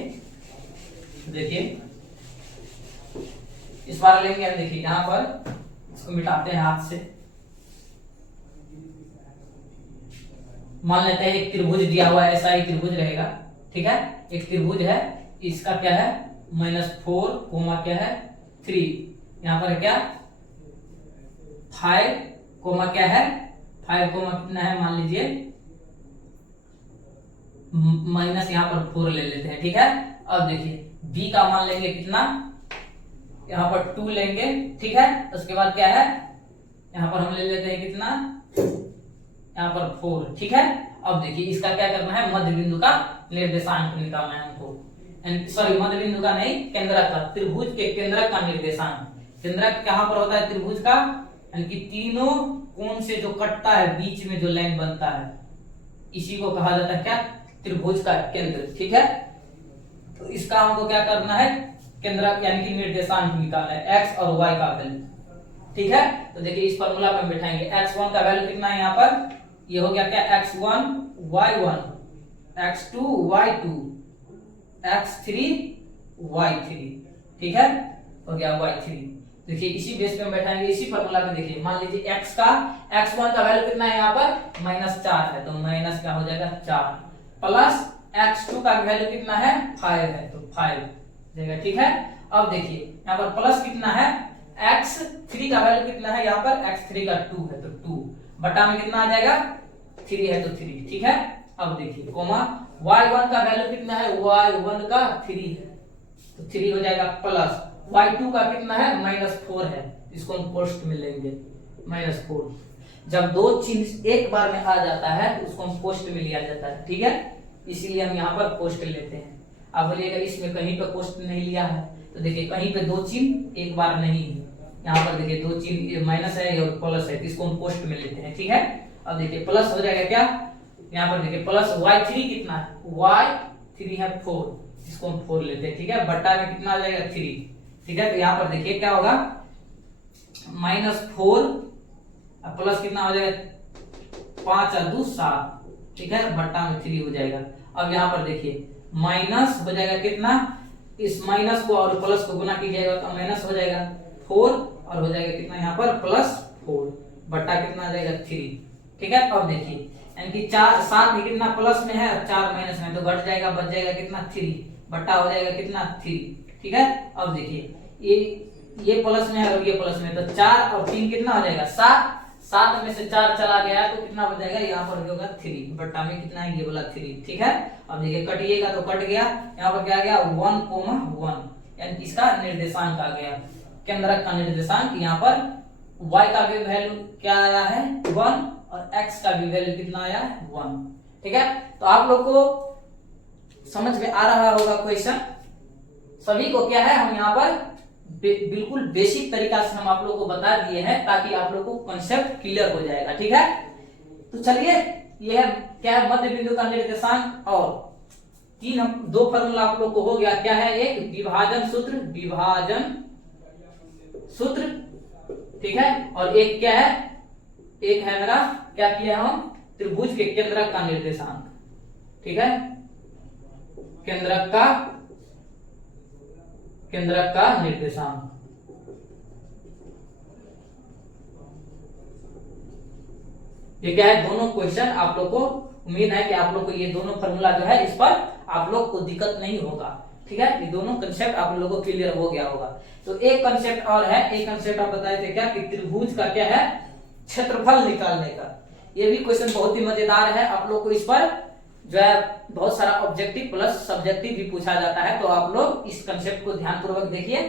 देखिए इस बार लेंगे हम, देखिए यहाँ पर इसको मिटाते हैं हाथ से। मान लेते हैं एक त्रिभुज दिया हुआ है, ऐसा एक त्रिभुज रहेगा। ठीक है, एक त्रिभुज है, इसका क्या है -4 कोमा क्या है 3, यहाँ पर क्या 5 कोमा क्या है 5 कोमा कितना है मान लीजिए माइनस यहाँ पर 4 ले लेते हैं। ठीक है, अब देखिए b का मान लेंगे कितना, यहाँ पर 2 लेंगे। ठीक है, उसके बाद क्या है यहाँ पर हम ले लेते हैं कितना, यहाँ पर 4। ठीक है, अब देखिए इसका क्या करना है, मध्य बिंदु का निर्देशांक निकालना है हमको। सॉरी मध्य बिंदु का नहीं, केंद्रक का, त्रिभुज के केंद्रक का निर्देशांक। केंद्रक कहां पर होता है त्रिभुज का, यानी कि तीनों कोण से जो कटता है बीच में जो लाइन बनता है, इसी को कहा जाता है क्या त्रिभुज का केंद्र। ठीक है, तो इसका हमको क्या करना है, केंद्रक यानी कि निर्देशांक निकालना है, x और y का वैल्यू। ठीक है, तो देखिए इस फॉर्मूला पे हम बैठाएंगे, x1 का वैल्यू कितना है यहाँ पर, ये हो गया क्या x1 y1, x2 y2, x3 y3। ठीक है, हो गया y3। देखिए इसी बेस पे हम बैठाएंगे, इसी फॉर्मूला पे। देखिए मान लीजिए x1 का वैल्यू कितना है यहाँ पर -4 है, तो माइनस क्या हो जाएगा 4, प्लस x2 का वैल्यू कितना है 5 है, तो 5 जाएगा। ठीक है, अब देखिए यहाँ पर प्लस कितना है, x3 का वैल्यू कितना है यहाँ पर, x3 का 2 है, तो 2 बटा में कितना आ जाएगा 3 है, तो 3। ठीक है, अब देखिए कोमा y1 का वैल्यू कितना है, y1 का 3 है, तो 3 हो जाएगा, प्लस y2 का कितना है -4 है, इसको हम पोस्ट में लेंगे -4। जब दो चिन्ह एक बार में आ जाता है तो उसको हम पोस्ट में लिया जाता है। ठीक है, इसीलिए हम यहाँ पर पोस्ट लेते हैं। आप बोलिएगा इसमें कहीं पर पोस्ट नहीं लिया है, तो देखिए कहीं पे 2 चिन्ह एक बार नहीं है, यहाँ पर देखिए 2 चिन्ह माइनस है और प्लस है, तो इसको हम पोस्ट में लेते हैं। ठीक है, अब देखिए प्लस हो जाएगा क्या, यहाँ पर देखिए प्लस y3 कितना है, y3 है 4, इसको हम 4 लेते हैं। ठीक है, बट्टा में कितना आ जाएगा 3। ठीक है, तो यहाँ पर देखिए क्या होगा -4 प्लस कितना हो जाएगा 5 और 2 7। ठीक है, बट्टा में 3 हो जाएगा। अब यहाँ पर देखिए माइनस हो जाएगा कितना, इस माइनस को और प्लस को गुना कीजिएगा तो माइनस हो जाएगा 4 और हो जाएगा कितना यहाँ पर +4, बट्टा कितना आ जाएगा 3। ठीक है, अब देखिए यानी कि 4 7 में कितना प्लस में है और 4 माइनस में, तो घट जाएगा, बच जाएगा कितना 3, बट्टा हो जाएगा कितना 3। ठीक है, अब देखिए ये प्लस में है और ये प्लस में, तो 4 और 3 कितना हो जाएगा 7, 7 में से 4 चला गया तो कितना बच जाएगा, यहाँ पर होगा 3, बट्टा में कितना है ये वाला 3। ठीक है, अब देखिए कटिएगा तो कट गया, यहाँ पर क्या आ गया 1,1, यानी इसका निर्देशांक आ गया, केंद्रक का निर्देशांक। यहाँ पर y का भी वैल्यू क्या आया है 1 और x का भी वैल्यू कितना आया है 1। ठीक है, तो आप लोग को समझ में आ रहा होगा क्वेश्चन सभी को। क्या है हम यहाँ पर बिल्कुल बेसिक तरीका से हम आप लोग को बता दिए हैं ताकि आप लोग को कंसेप्ट क्लियर हो जाएगा। ठीक है, तो चलिए ये है क्या है मध्य बिंदु का निर्देशांक, और 2 फॉर्मूला आप लोग को हो गया। क्या है, एक विभाजन सूत्र, ठीक है, और एक क्या है, एक है मेरा क्या किया हम त्रिभुज के केंद्रक का निर्देशांक। ठीक है, केंद्रक का निर्देशांक। ये क्या है, दोनों क्वेश्चन आप लोग को उम्मीद है कि आप लोग को ये दोनों फॉर्मूला जो है इस पर आप लोग को दिक्कत नहीं होगा। ठीक है, ये दोनों कंसेप्ट आप लोगों को क्लियर हो गया होगा। तो एक कंसेप्ट और है, एक कंसेप्ट आप बताए थे क्या कि त्रिभुज का क्या है, क्षेत्रफल निकालने का। ये भी क्वेश्चन बहुत ही मजेदार है, आप लोग को इस पर जो है बहुत सारा ऑब्जेक्टिव प्लस सब्जेक्टिव भी पूछा जाता है। तो आप लोग इस कंसेप्ट को ध्यानपूर्वक देखिए,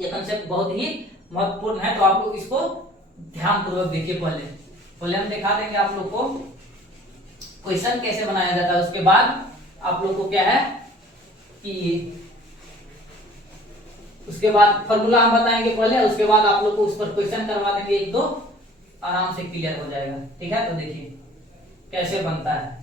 ये कंसेप्ट बहुत ही महत्वपूर्ण है, तो आप लोग इसको ध्यानपूर्वक देखिए। पहले हम दिखा देंगे आप लोग को क्वेश्चन कैसे बनाया जाता है, उसके बाद आप लोग को क्या है कि उसके बाद फॉर्मूला हम बताएंगे पहले, उसके बाद आप लोग को उस पर क्वेश्चन करवा देंगे एक दो, आराम से क्लियर हो जाएगा। ठीक है, तो देखिए कैसे बनता है।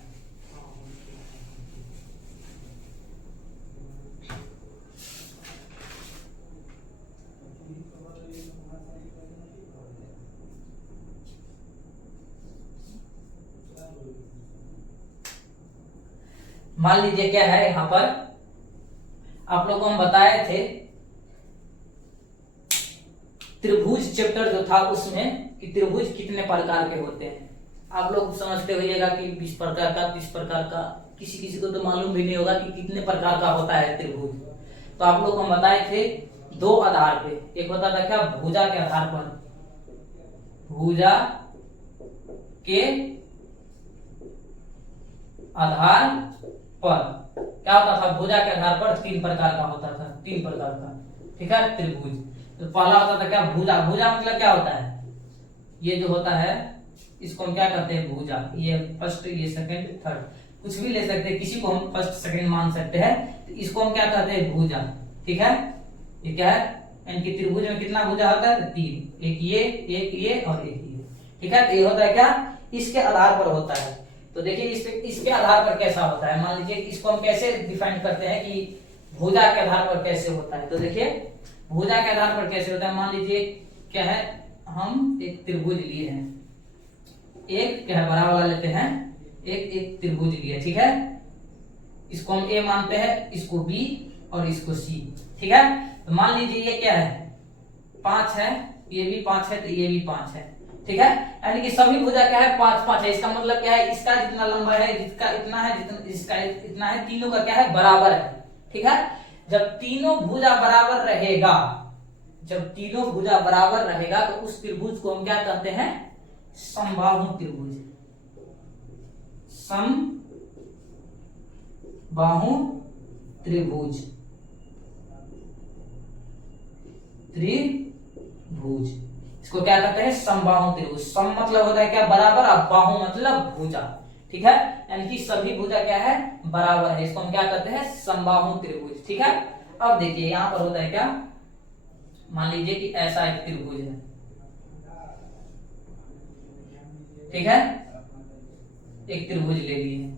मान लीजिए क्या है, यहां पर आप लोगों को हम बताए थे त्रिभुज चैप्टर जो था उसमें कि त्रिभुज कितने प्रकार के होते हैं। आप लोग समझते होइएगा कि 20 प्रकार का, 30 प्रकार का, किसी किसी को तो मालूम भी नहीं होगा कि कितने प्रकार का होता है त्रिभुज। तो आप लोग को हम बताए थे दो आधार पे, एक होता था क्या भुजा के आधार पर, भुजा के आधार पर क्या होता था, भुजा के आधार पर 3 प्रकार का होता था, 3 प्रकार का। ठीक है, त्रिभुज। तो पहला होता था क्या भुजा, भुजा मतलब क्या होता है, ये जो होता है इसको हम क्या कहते हैं भुजा, ये फर्स्ट, ये सेकंड, थर्ड, कुछ भी ले सकते हैं, किसी को हम फर्स्ट सेकंड मान सकते हैं, तो इसको हम क्या कहते हैं भुजा। ठीक है, ये क्या है, इनकी त्रिभुज में कितना भुजा होता है, 3, एक ये और एक ये। ठीक है, तो ये होता है क्या, इसके आधार पर होता है। तो देखिए इसके आधार पर कैसा होता है, मान लीजिए इसको हम कैसे डिफाइन करते हैं कि भुजा के आधार पर कैसे होता है। तो देखिए भुजा के आधार पर कैसे होता है, मान लीजिए क्या है, हम एक त्रिभुज लिए हैं, एक क्या है बड़ा वाला लेते हैं, एक त्रिभुज लिए। ठीक है, इसको हम ए मानते हैं, इसको बी और इसको सी। ठीक है, तो मान लीजिए ये क्या है 5 है, ये भी 5 है, तो ये भी 5 है। ठीक है, यानी कि सभी भुजा क्या है 5-5 है। इसका मतलब क्या है, इसका जितना लंबा है, जिसका इतना है, जितना इसका इतना है, तीनों का क्या है बराबर है। ठीक है, जब तीनों भुजा बराबर रहेगा, जब तीनों भुजा बराबर रहेगा तो उस त्रिभुज को हम क्या कहते हैं, समबाहु त्रिभुज, समबाहु त्रिभुज, त्रिभुज इसको क्या कहते हैं, समबाहु त्रिभुज। सम मतलब होता है क्या बराबर, और बाहु मतलब भुजा। ठीक है, यानी कि सभी भुजा क्या है बराबर है, इसको हम क्या कहते हैं समबाहु त्रिभुज। ठीक है, अब देखिए यहां पर होता है क्या, मान लीजिए कि ऐसा एक त्रिभुज है। ठीक है, एक त्रिभुज ले लिए,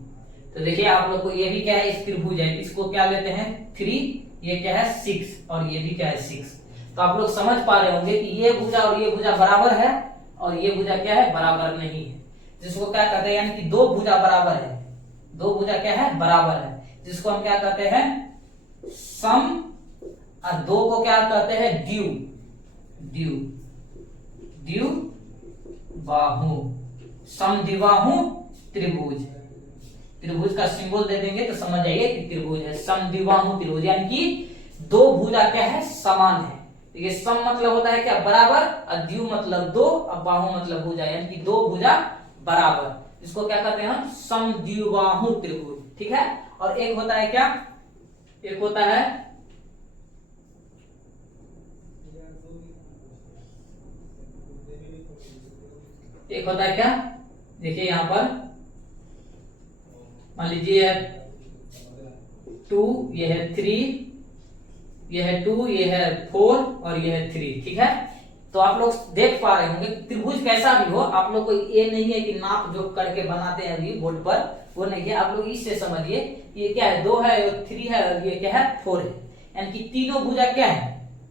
तो देखिए आप लोग को ये भी क्या है इस त्रिभुज है, इसको क्या लेते हैं 3, ये क्या है 6 और ये भी क्या है 6। तो आप लोग समझ पा रहे होंगे कि ये भुजा और ये भुजा बराबर है और ये भुजा क्या है बराबर नहीं है, जिसको क्या कहते हैं, यानी कि दो भुजा बराबर है, दो भुजा क्या है बराबर है, जिसको हम क्या कहते हैं सम, और दो को क्या कहते हैं द्यू, द्यू, द्यू बाहु, समद्विबाहु त्रिभुज। त्रिभुज का सिंबल दे देंगे तो समझ जाइए कि त्रिभुज है, समद्विबाहु त्रिभुज, यानी कि दो भुजा क्या है समान है। ये सम मतलब होता है क्या बराबर, और द्यू मतलब दो, और बाहु मतलब भुजा, यानी कि दो भुजा बराबर, इसको क्या कहते हैं हम समद्विबाहु त्रिभुज। ठीक है, और एक होता है क्या, एक होता है क्या, देखिए यहां पर मान लीजिए 2, ये है 3, ये है 2, ये है 4 और ये है 3। ठीक है, तो आप लोग देख पा रहे होंगे त्रिभुज कैसा भी हो, आप लोग को ये नहीं है कि नाप जो करके बनाते हैं अभी बोर्ड पर, वो नहीं है। आप लोग इससे समझिए ये क्या है 2 है, 3 है और ये क्या है 4 है, यानी कि तीनों भुजा क्या है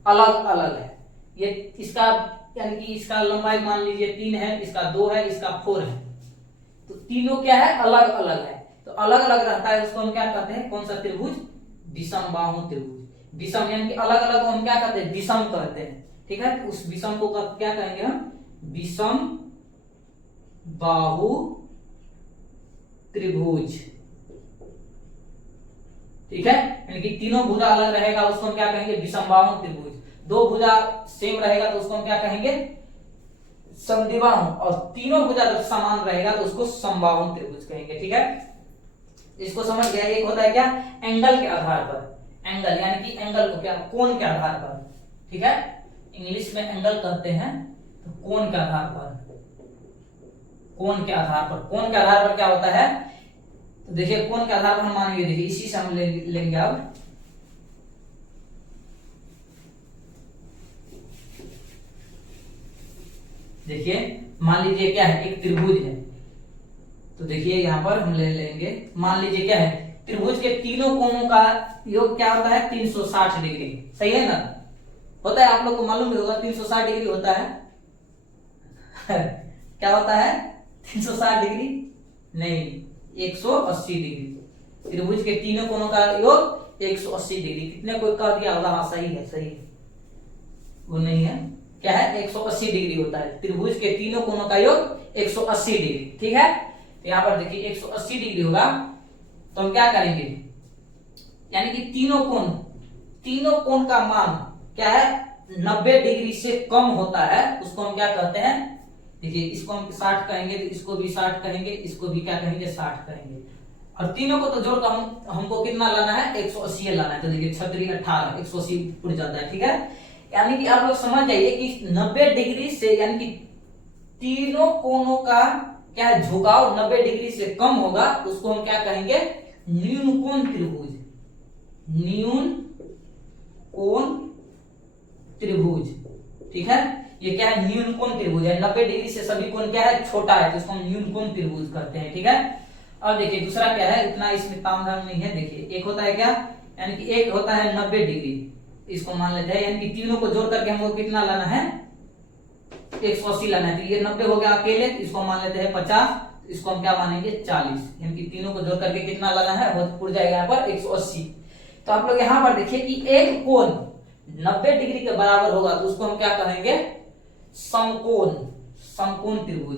अलग अलग है। ये इसका यानी कि इसका लंबाई मान लीजिए 3 है, इसका 2 है, इसका 4 है, तो तीनों क्या है अलग अलग है। तो अलग अलग रहता है, उसको हम क्या कहते हैं, कौन सा त्रिभुज, विषमबाहु त्रिभुज। विषम यानी कि अलग अलग हम क्या कहते हैं विषम कहते हैं। ठीक है, तो उस विषम को क्या कहेंगे हम, विषम बाहु त्रिभुज, ठीक है। यानी कि तीनों भुजा अलग रहेगा उसको हम क्या कहेंगे, विषमबाहु त्रिभुज। दो भुजा सेम रहेगा तो उसको हम क्या कहेंगे, समद्विबाहु। और तीनों भुजा जब समान रहेगा तो उसको समबाहु त्रिभुज कहेंगे, ठीक है। इसको समझ गया। एक होता है क्या, एंगल के आधार पर, एंगल यानी कि एंगल को क्या, कोण के आधार पर, ठीक है। इंग्लिश में एंगल कहते हैं तो कोण के आधार पर, कोण के आधार पर, कोण के आधार पर क्या होता है, तो देखिए कोण के आधार पर हम मानेंगे, देखिए इसी से हम लेंगे अब देखिए, मान लीजिए क्या है, एक त्रिभुज है, तो देखिए यहां पर हम ले लेंगे, मान लीजिए क्या है, त्रिभुज के तीनों कोणों का योग क्या होता है, 360 डिग्री, सही है ना। होता है, आप लोग को मालूम भी होगा 360 डिग्री होता है क्या होता है, 360 डिग्री नहीं, 180 डिग्री। त्रिभुज के तीनों कोणों का योग 180 डिग्री। कितने कोई कह दिया होगा, हाँ सही है, सही है, वो नहीं है, क्या है, 180 डिग्री होता है। त्रिभुज के तीनों कोणों का योग 180 डिग्री, ठीक है। तो यहां पर देखिए 180 डिग्री होगा, तो हम क्या करेंगे, यानी कि तीनों कोण का मान क्या है, 90 डिग्री से कम होता है, उसको हम क्या कहते हैं, देखिए इसको हम 60 कहेंगे, तो इसको भी 60 कहेंगे, इसको भी क्या कहेंगे, 60 कहेंगे। और तीनों को तो जोड़कर हमको कितना लाना है, 180 लाना है। तो देखिए 36 18 180 उड़ जाता है, ठीक है। यानी कि आप लोग समझ जाइए कि 90 डिग्री से, यानी कि तीनों कोणों का क्या है, झुकाव 90 डिग्री से कम होगा, उसको हम क्या कहेंगे, न्यून कोण त्रिभुज, न्यून कोण त्रिभुज, ठीक है। ये क्या है, न्यून कोण त्रिभुज है। 90 डिग्री से सभी कोण क्या है, छोटा है, तो इसको हम न्यून कोण त्रिभुज कहते हैं, ठीक है। अब देखिए दूसरा क्या है, इतना इसमें तामझाम नहीं है। देखिए एक होता है क्या, यानी कि एक होता है 90 डिग्री, इसको मान लेते हैं, यानी कि तीनों को जोड़ करके हमको कितना लाना है, 180 लाना है। तो ये 90 हो गया अकेले, इसको मान लेते हैं 50, इसको हम क्या मानेंगे, 40, यानी कि तीनों को जोड़ करके कितना लाना है, वो उड़ जाएगा यहाँ पर 180। तो आप लोग यहाँ पर देखिए कि एक कोण 90 डिग्री के बराबर होगा, तो उसको हम क्या कहेंगे, समकोण, समकोण त्रिभुज,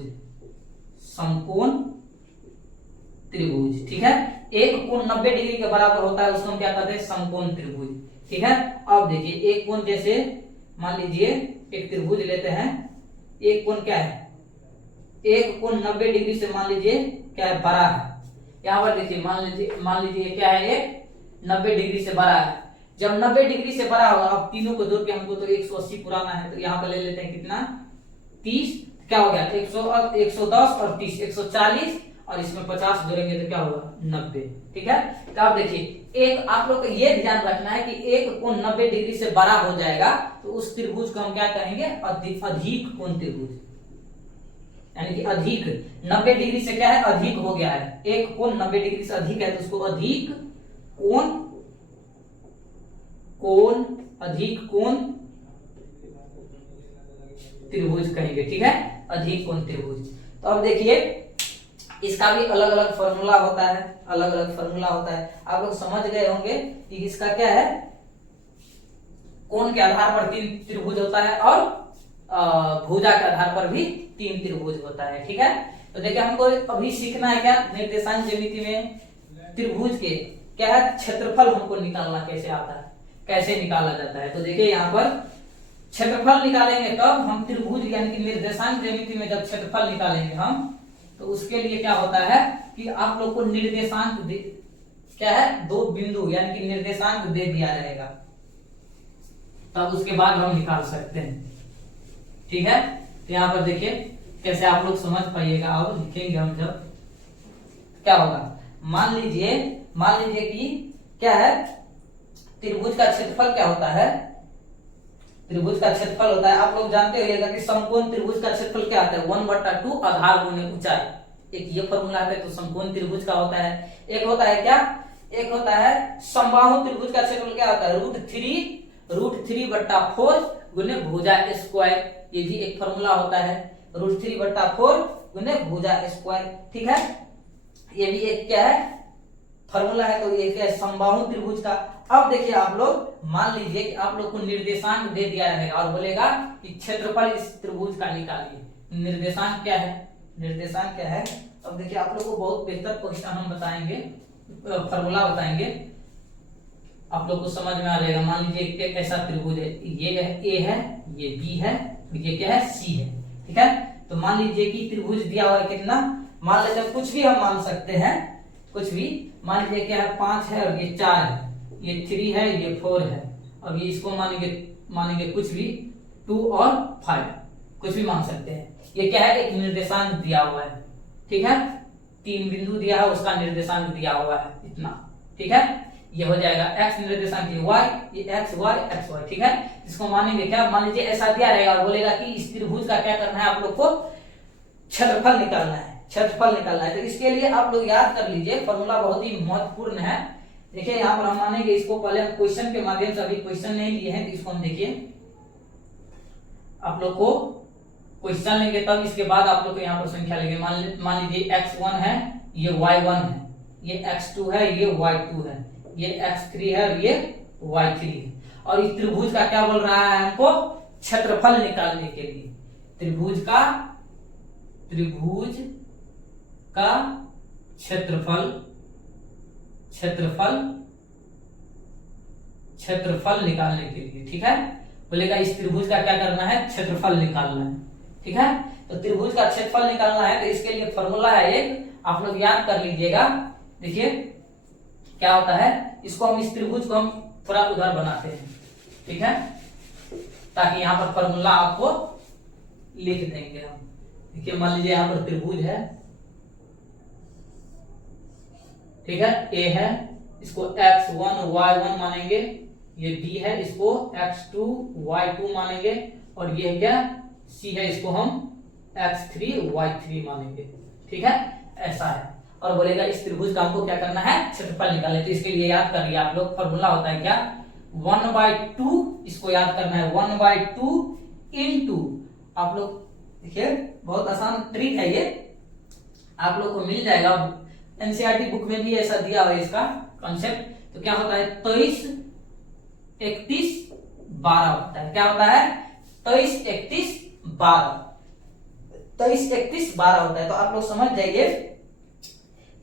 समकोण त्रिभुज, ठीक है। एक कोण 90 डिग्री के बराबर होता है, उसको हम क्या कहते हैं, समकोण त्रिभुज, ठीक है। अब देखिए एक कोण, जैसे मान लीजिए एक त्रिभुज लेते हैं, एक कोण क्या है, एक कोण 90 डिग्री से मान लीजिए क्या है, बड़ा है। यहाँ पर देखिए मान लीजिए क्या है, एक 90 डिग्री से बड़ा है। जब 90 डिग्री से बड़ा होगा, अब तीनों को जोड़ के हमको तो 180 पुराना है, तो यहाँ पर ले लेते हैं कितना, 30, क्या हो गया, 110 और 30 140, और इसमें 50 जोड़ेंगे तो क्या होगा, 90, ठीक है। तो आप देखिए, एक आप लोग को ये ध्यान रखना है कि एक कोण 90 डिग्री से बड़ा हो जाएगा, तो उस त्रिभुज को हम क्या कहेंगे, अधिक कोण त्रिभुज, यानी कि अधिक 90 डिग्री से क्या है, अधिक हो गया है, एक कोण 90 डिग्री से अधिक है, तो उसको अधिक कोण त्रिभुज कहेंगे, ठीक है, अधिक कोण त्रिभुज। तो अब देखिए इसका भी अलग अलग फॉर्मूला होता है, अलग अलग फॉर्मूला होता है। आप लोग समझ गए होंगे कि इसका क्या है, कोण के आधार पर 3 त्रिभुज होता है, और भुजा के आधार पर भी 3 त्रिभुज होता है, ठीक है। तो देखिए हमको अभी सीखना है क्या, निर्देशांक ज्यामिति में त्रिभुज के क्या है, क्षेत्रफल हमको निकालना कैसे आता है, कैसे निकाला जाता है। तो देखिए यहाँ पर क्षेत्रफल निकालेंगे, तब हम त्रिभुज यानी कि निर्देशांक ज्यामिति में जब क्षेत्रफल निकालेंगे हम, तो उसके लिए क्या होता है कि आप लोग को निर्देशांक क्या है, 2 बिंदु यानी कि निर्देशांक दे दिया जाएगा, तब उसके बाद हम निकाल सकते हैं, ठीक है। तो यहाँ पर देखिए कैसे आप लोग समझ पाइएगा, अब लिखेंगे हम जब, क्या होगा, मान लीजिए कि क्या है, त्रिभुज का क्षेत्रफल क्या होता है, त्रिभुज का क्षेत्रफल होता है, आप लोग जानते होइएगा कि समकोण त्रिभुज का क्षेत्रफल क्या आता है, 1/2 आधार गुणे ऊंचाई। एक ये फॉर्मूला आता है, तो समकोण त्रिभुज का होता है। एक होता है क्या, एक होता है समबाहु त्रिभुज का क्षेत्रफल क्या होता है, √3/4 गुणे भुजा स्क्वायर, ये भी एक फॉर्मूला होता है, √3/4 गुणे भुजा स्क्वायर, ठीक है। ये भी एक क्या है, फॉर्मूला है। तो ये क्या है, समबाहु त्रिभुज का। अब देखिए आप लोग मान लीजिए कि आप लोग को निर्देशांक दे दिया रहेगा और बोलेगा कि क्षेत्रफल इस त्रिभुज का निकालिए। निर्देशांक क्या है, निर्देशांक क्या है। अब देखिए आप लोग को बहुत बेहतर क्वेश्चन हम बताएंगे, फॉर्मूला बताएंगे, आप लोग को समझ में आ जाएगा। मान लीजिए एक ऐसा त्रिभुज है, ये ए है, ये बी है, ये क्या है, सी है, ठीक है। तो मान लीजिए कि त्रिभुज दिया हुआ है कितना, मान लेते हैं कुछ भी हम मान सकते हैं, कुछ भी मान लीजिए क्या है 5 है और ये 4 है, ये 3 है, ये 4 है, अब ये इसको मानेंगे कुछ भी 2 और 5, कुछ भी मान सकते हैं। ये क्या है, एक निर्देशांक दिया हुआ है, ठीक है, 3 बिंदु दिया है, उसका निर्देशांक दिया हुआ है इतना, ठीक है। ये हो जाएगा x निर्देशांक, ये y, ये x y x y, ठीक है। इसको मानेंगे क्या, मान लीजिए ऐसा दिया रहेगा और बोलेगा कि इस त्रिभुज का क्या करना है, आप लोग को क्षेत्रफल निकालना है, क्षेत्रफल निकालना है। तो इसके लिए आप लोग याद कर लीजिए, फॉर्मूला बहुत ही महत्वपूर्ण है। देखिए यहाँ पर हम मानेंगे इसको, पहले हम क्वेश्चन के माध्यम से, अभी क्वेश्चन नहीं लिए हैं, तो इसको हम देखिए, आप लोग को क्वेश्चन लेंगे तब इसके बाद आप लोग को यहाँ पर संख्या लेंगे। मान लीजिए x1 है, ये y1 है, ये x2 है, ये y2 है, ये x3 है और ये y3 है। और इस त्रिभुज का क्या बोल रहा है हमको, क्षेत्रफल निकालने के लिए, त्रिभुज का क्षेत्रफल निकालने के लिए, ठीक है। बोलेगा इस त्रिभुज का क्या करना है, क्षेत्रफल निकालना है, ठीक है। तो त्रिभुज का क्षेत्रफल निकालना है, तो इसके लिए फॉर्मूला है एक, आप लोग याद कर लीजिएगा। देखिए क्या होता है, इसको हम, इस त्रिभुज को हम थोड़ा उधर बनाते हैं, ठीक है, ताकि यहाँ पर फॉर्मूला आपको लिख देंगे हम। देखिए मान लीजिए यहाँ पर त्रिभुज है, ठीक है, ए है, इसको x1 y1 मानेंगे, ये b है, इसको x2 y2 मानेंगे, और ये क्या c है, इसको हम x3 y3 मानेंगे, ठीक है, ऐसा है। और बोलेगा इस त्रिभुज का हमको क्या करना है, क्षेत्रफल निकालना है। तो इसके लिए याद करिए आप लोग, फॉर्मूला होता है क्या, 1/2, इसको याद करना है, 1/2 इंटू, आप लोग देखिए बहुत आसान ट्रिक है ये, आप लोग को मिल जाएगा, एनसीईआरटी बुक में भी ऐसा दिया हुआ है इसका कॉन्सेप्ट। तो क्या होता है, 23 31 12 होता है, क्या होता है, 23 31 12, 23 31 12 होता है। तो आप लोग समझ जाइए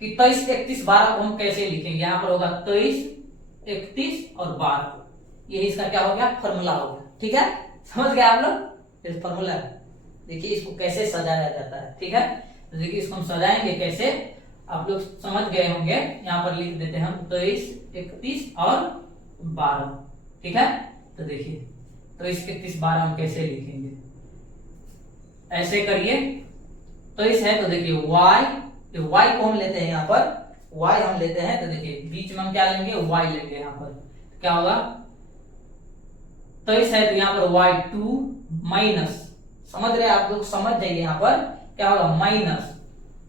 कि 23 31 12 को हम कैसे लिखेंगे। यहाँ पर होगा 23 31 और 12, यही इसका क्या हो गया, फॉर्मूला हो गया, ठीक है। समझ गए आप लोग, फॉर्मूला। देखिए इसको कैसे सजाया जाता है, ठीक है। तो देखिए इसको हम सजाएंगे कैसे, आप लोग समझ गए होंगे। यहाँ पर लिख देते हैं हम 23 31 और 12, ठीक है। तो देखिए 23 31 12 हम कैसे लिखेंगे, ऐसे करिए। 23 है तो देखिए y को हम लेते हैं, यहाँ पर y हम लेते हैं, तो देखिए बीच में हम क्या लेंगे, y लेंगे। यहाँ पर क्या होगा, 23 है तो यहाँ पर y2 माइनस, समझ रहे आप लोग, समझ जाइए, यहाँ पर क्या होगा, माइनस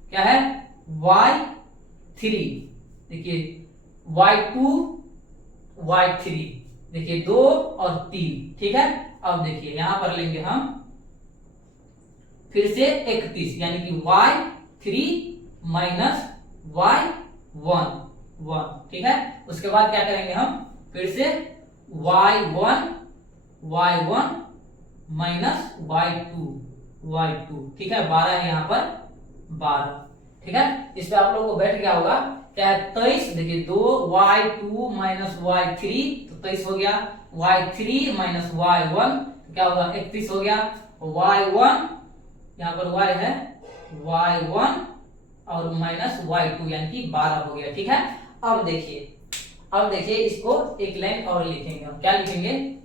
क्या है, y3, देखिए y2 y3, देखिए 2 और 3, ठीक है। अब देखिए यहां पर लेंगे हम फिर से 31, यानी कि y3 माइनस y1, ठीक है। उसके बाद क्या करेंगे हम, फिर से y1 माइनस y2, ठीक है, 12 है यहाँ पर 12, ठीक है। इस पे आप लोगों को बैठ गया होगा, क्या है 23, देखिए 2 y2 माइनस y3, तो 23 हो गया, y3 माइनस y1, तो क्या होगा 31 हो गया, y1 यहाँ पर y है, y1 और माइनस y2 यानी कि 12 हो गया, ठीक है। अब देखिए इसको एक लाइन और लिखेंगे हम, क्या लिखेंगे,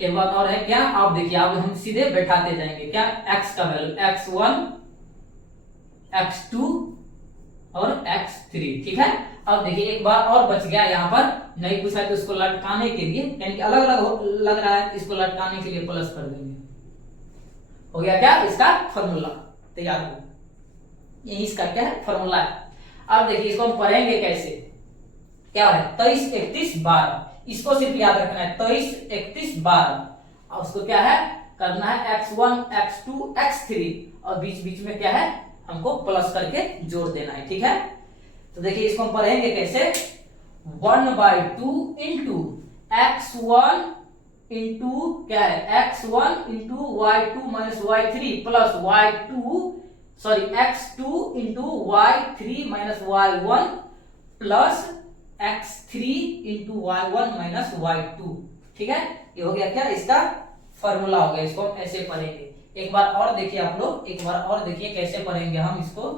एक बात और है क्या, आप देखिए, आप हम सीधे बैठाते जाएंगे, क्या x का वैल्यू x1 x2 और x3, ठीक है। अब देखिए एक बार और बच गया, यहाँ पर नहीं पूछा तो इसको लटकाने के लिए, यानी कि अलग अलग लग रहा है, इसको लटकाने के लिए प्लस कर देंगे, हो गया क्या, इसका फॉर्मूला तैयार हो, यही इसका क्या है, फॉर्मूला है। अब देखिए इसको हम पढ़ेंगे कैसे, क्या है 23 31 12, इसको सिर्फ याद रखना है, 23 31 12, और उसको क्या है करना है, x1 x2 x3, और बीच बीच में क्या है हमको प्लस करके जोड़ देना है, ठीक है। तो देखिए इसको हम पढ़ेंगे कैसे, 1/2 इंटू x1 इंटू क्या है, x1 into y2 minus y3 plus y2 sorry x2 into y3 minus y1 plus x3 into y1 minus y2। ठीक है, ये हो गया क्या, इसका फॉर्मूला हो गया। इसको हम ऐसे पढ़ेंगे। एक बार और देखिए आप लोग, एक बार और देखिए कैसे पढ़ेंगे हम इसको।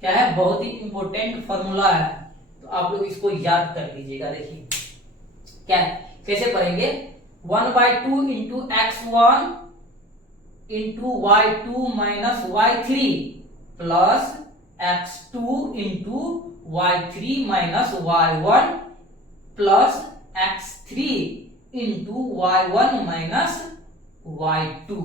क्या है, बहुत ही इंपॉर्टेंट फॉर्मूला है, तो आप लोग इसको याद कर लीजिएगा। देखिए क्या है, कैसे पढ़ेंगे, 1/2 into x1 into y2 minus y3 plus x2 into y3 minus y1 plus x3 into y1 minus y2।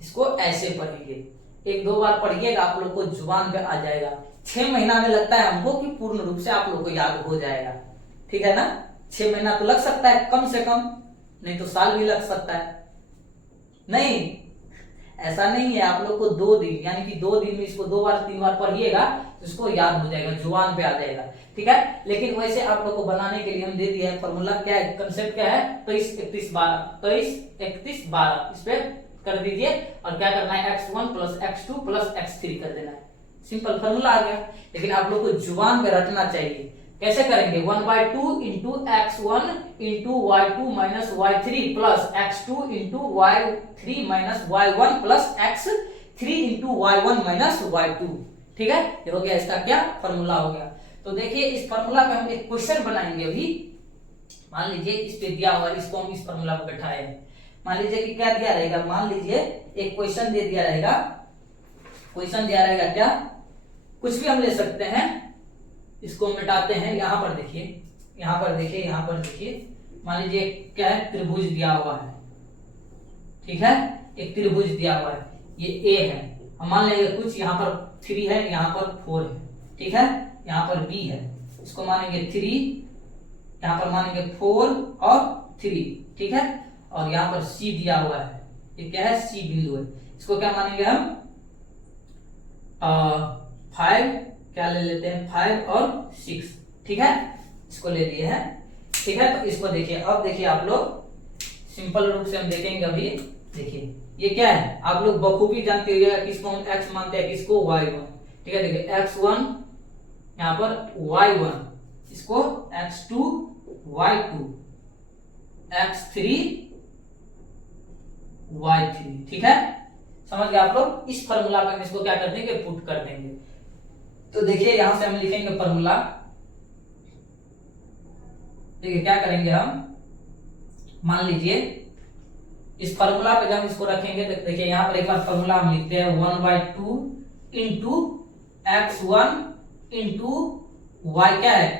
इसको ऐसे पढ़ेंगे, एक दो बार पढ़िएगा, आप लोग को जुबान पे आ जाएगा। 6 महीना में लगता है हमको कि पूर्ण रूप से आप लोग को याद हो जाएगा। ठीक है ना, 6 महीना तो लग सकता है कम से कम, नहीं तो साल भी लग सकता है। नहीं, ऐसा नहीं है, आप लोग को 2 दिन यानी कि 2 दिन में इसको 2 बार 3 बार पढ़िएगा तो इसको याद हो जाएगा, जुबान पे आ जाएगा। ठीक है, लेकिन वैसे आप लोग को बनाने के लिए हम दे दिया है फॉर्मूला। क्या है, कंसेप्ट क्या है, 23 31 12, 23 31 12 इस पे कर दीजिए और क्या करना है, x1 plus x2 plus x3 कर देना है। सिंपल फॉर्मूला आ गया। लेकिन आप लोग को जुबान पे रटना चाहिए। कैसे करेंगे, 1/2 into x1 into y2 minus y3 plus x2 into y3 minus y1 plus x3 into y1 minus y2। ठीक है, ये हो गया इसका क्या फॉर्मूला हो गया। तो देखिए इस फॉर्मूला पे हम एक क्वेश्चन बनाएंगे अभी। मान लीजिए इस पे दिया हुआ, इसको हम इस फॉर्मूला पे बैठाए। मान लीजिए कि क्या दिया रहेगा, मान लीजिए एक क्वेश्चन दे दिया रहेगा। क्वेश्चन दिया रहेगा क्या, कुछ भी हम ले सकते हैं। इसको मिटाते हैं, यहां पर देखिए, यहां पर देखिए, यहां पर देखिए। मान लीजिए क्या है, त्रिभुज दिया हुआ है। ठीक है, एक त्रिभुज दिया हुआ है, ये A है। हम मान लेंगे कुछ यहाँ पर 3 है, यहाँ पर 4 है। ठीक है, यहाँ पर B है, इसको मानेंगे 3, यहाँ पर मानेंगे 4 और 3। ठीक है, और यहाँ पर C दिया हुआ है, ये क्या है, C बिंदु है। इसको क्या मानेंगे हम, 5, क्या ले लेते हैं, 5 और 6। ठीक है, इसको ले लिए हैं। ठीक है, तो इसको देखिए, अब देखिए आप लोग सिंपल रूप से हम देखेंगे अभी। देखिए ये क्या है, आप लोग बखूबी जानते होइएगा किसको हम x मानते हैं, किसको y1। ठीक है, देखिए x1 यहाँ पर y1, इसको x2 y2, x3 y3। ठीक है, समझ गए आप लोग। इस फॉर्मूला पे हम इसको क्या कर देंगे, पुट कर देंगे। तो देखिए यहां से हम लिखेंगे फॉर्मूला। देखिए क्या करेंगे हम, मान लीजिए इस फॉर्मूला पे जब हम इसको रखेंगे तो देखिए यहां पर एक बार फॉर्मूला हम लिखते हैं, 1/2 इंटू x1 इंटू y क्या है,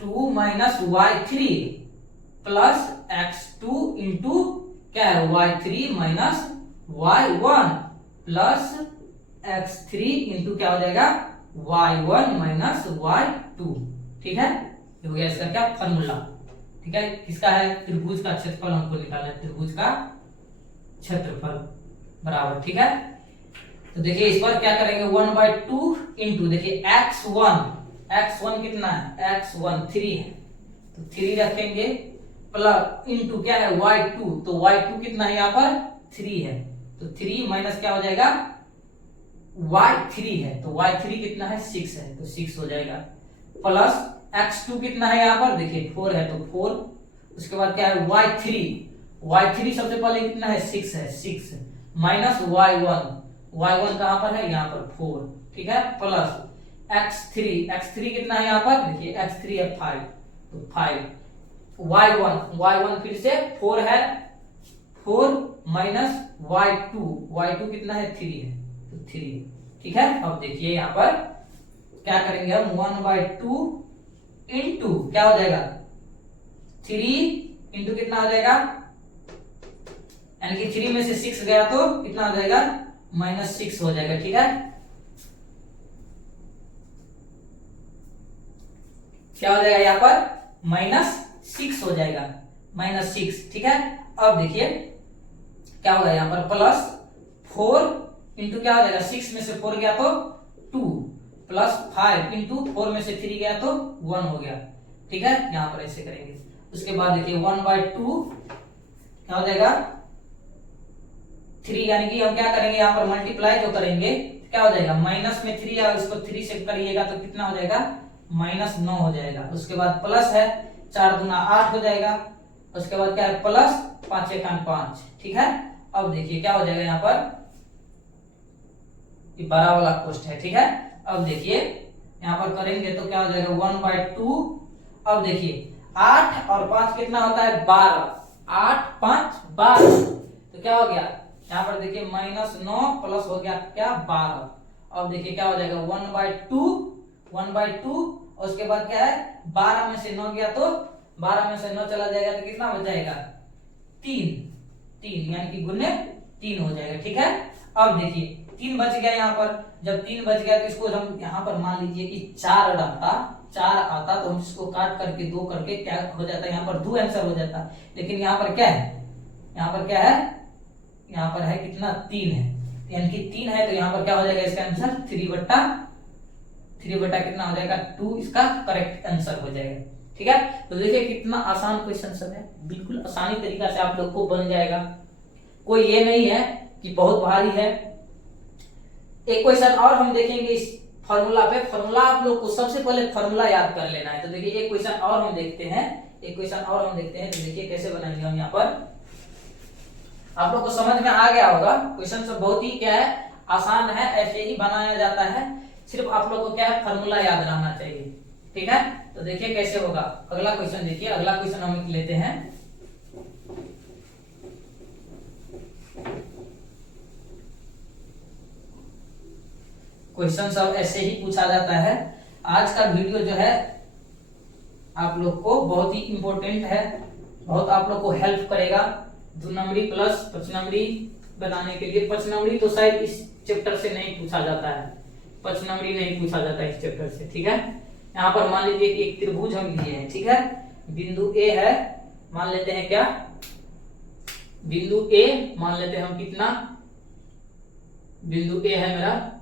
2 minus y3 plus x2 into क्या है, y3 minus y1 plus x3 into क्या हो जाएगा, y1 माइनस y2। ठीक है, ये हो गया इसका क्या फॉर्मूला। ठीक है, किसका है, त्रिभुज का क्षेत्रफल हमको निकालना है, त्रिभुज का क्षेत्रफल बराबर। ठीक है, तो देखिए इस पर क्या करेंगे, 1/2 इंटू, देखिए x1 कितना है, x1 3 है, तो 3 रखेंगे प्लस इंटू क्या है, y2, तो y2 कितना है, यहाँ पर 3 है, तो 3 माइनस क्या हो जाएगा, y3 है, तो y3 कितना है, 6 है, तो 6 हो जाएगा, प्लस x2 कितना है, यहाँ पर देखिए 4 है, तो 4, उसके बाद क्या है, y3 सबसे पहले कितना है, 6 है, 6 माइनस y1 कहां पर है, यहाँ पर 4। ठीक है, प्लस x3 कितना है, यहाँ पर देखिए x3 है 5, तो 5, y1 फिर से 4 है, 4 माइनस y2 कितना है, 3 है, तो 3। ठीक है, अब देखिए यहाँ पर क्या करेंगे हम, 1/2 इंटू क्या हो जाएगा, 3 इंटू कितना हो जाएगा, यानी कि 3 में से 6 गया तो कितना हो जाएगा, -6 हो जाएगा। ठीक है, क्या हो जाएगा यहाँ पर, -6 हो जाएगा, -6। ठीक है, अब देखिए क्या होगा यहाँ पर, प्लस 4 इंटू क्या हो जाएगा, 6 में से 4 गया तो 2, प्लस 5 इंटू 4 में से 3 गया तो 1 हो गया। ठीक है, यहां पर ऐसे करेंगे। उसके बाद देखिए 1/2 क्या हो जाएगा, 3 यानी कि हम क्या करेंगे यहाँ पर मल्टीप्लाई जो करेंगे क्या हो जाएगा, माइनस में 3 या उसको 3 से करिएगा तो कितना हो जाएगा, -9 हो जाएगा। उसके बाद प्लस है 4 दूना 8 हो जाएगा। उसके बाद क्या है प्लस 5 एकान 5, ठीक है। अब देखिए क्या हो जाएगा यहाँ पर, ये बड़ा वाला कोष्ठ है, ठीक है। अब देखिए यहाँ पर करेंगे तो क्या हो जाएगा 1/2। अब देखिए 8 और 5 कितना होता है 12, 8 5 12, तो क्या हो गया यहाँ पर देखिए -9 प्लस हो गया क्या 12। अब देखिए क्या हो जाएगा 1/2 और उसके बाद क्या है 12 में से 9 गया तो 12 में से 9 चला जाएगा तो कितना हो जाएगा 3 यानी कि गुने 3 हो जाएगा, ठीक है। अब देखिए 3 बच गया यहाँ पर, जब 3 बच गया तो इसको हम यहाँ पर मान लीजिए कि 4 आता तो हम इसको काट करके 2 करके क्या हो जाता है यहाँ पर 2 आंसर हो जाता। लेकिन यहाँ पर क्या है, यहाँ पर क्या है, यहाँ पर है कितना 3 है, यानी कि 3 है तो यहाँ पर क्या हो जाएगा इसका आंसर 3 बटा कितना हो जाएगा 2, इसका करेक्ट आंसर हो जाएगा, ठीक है। तो देखिए कितना आसान क्वेश्चन सब है, बिल्कुल आसानी तरीका से आप लोग को बन जाएगा। कोई ये नहीं है कि बहुत भारी है। एक क्वेश्चन और हम देखेंगे इस फॉर्मूला पे। फॉर्मूला आप लोग को सबसे पहले फॉर्मूला याद कर लेना है। तो देखिए एक क्वेश्चन और हम देखते हैं, तो देखिए कैसे बनाएंगे हम यहाँ पर। आप लोग को समझ में आ गया होगा, क्वेश्चन सब बहुत ही क्या है आसान है, ऐसे ही बनाया जाता है। सिर्फ आप लोग को क्या है फॉर्मूला याद रहना चाहिए, ठीक है। तो देखिए कैसे होगा। अगला क्वेश्चन देखिए, अगला क्वेश्चन हम लेते हैं। क्वेश्चन सब ऐसे ही पूछा जाता है। आज का वीडियो जो है आप लोग को बहुत ही इंपॉर्टेंट है, बहुत आप लोग को हेल्प करेगा 2 नंबरी प्लस 5 नंबरी बनाने के लिए। 5 नंबरी तो शायद इस चैप्टर से नहीं पूछा जाता है, 5 नंबरी नहीं पूछा जाता है इस चैप्टर से, ठीक है। यहाँ पर मान लीजिए कि एक त्रिभुज हम लिए हैं, ठीक है। बिंदु ए है, मान लेते हैं क्या, बिंदु ए मान लेते हैं हम कितना, बिंदु ए है मेरा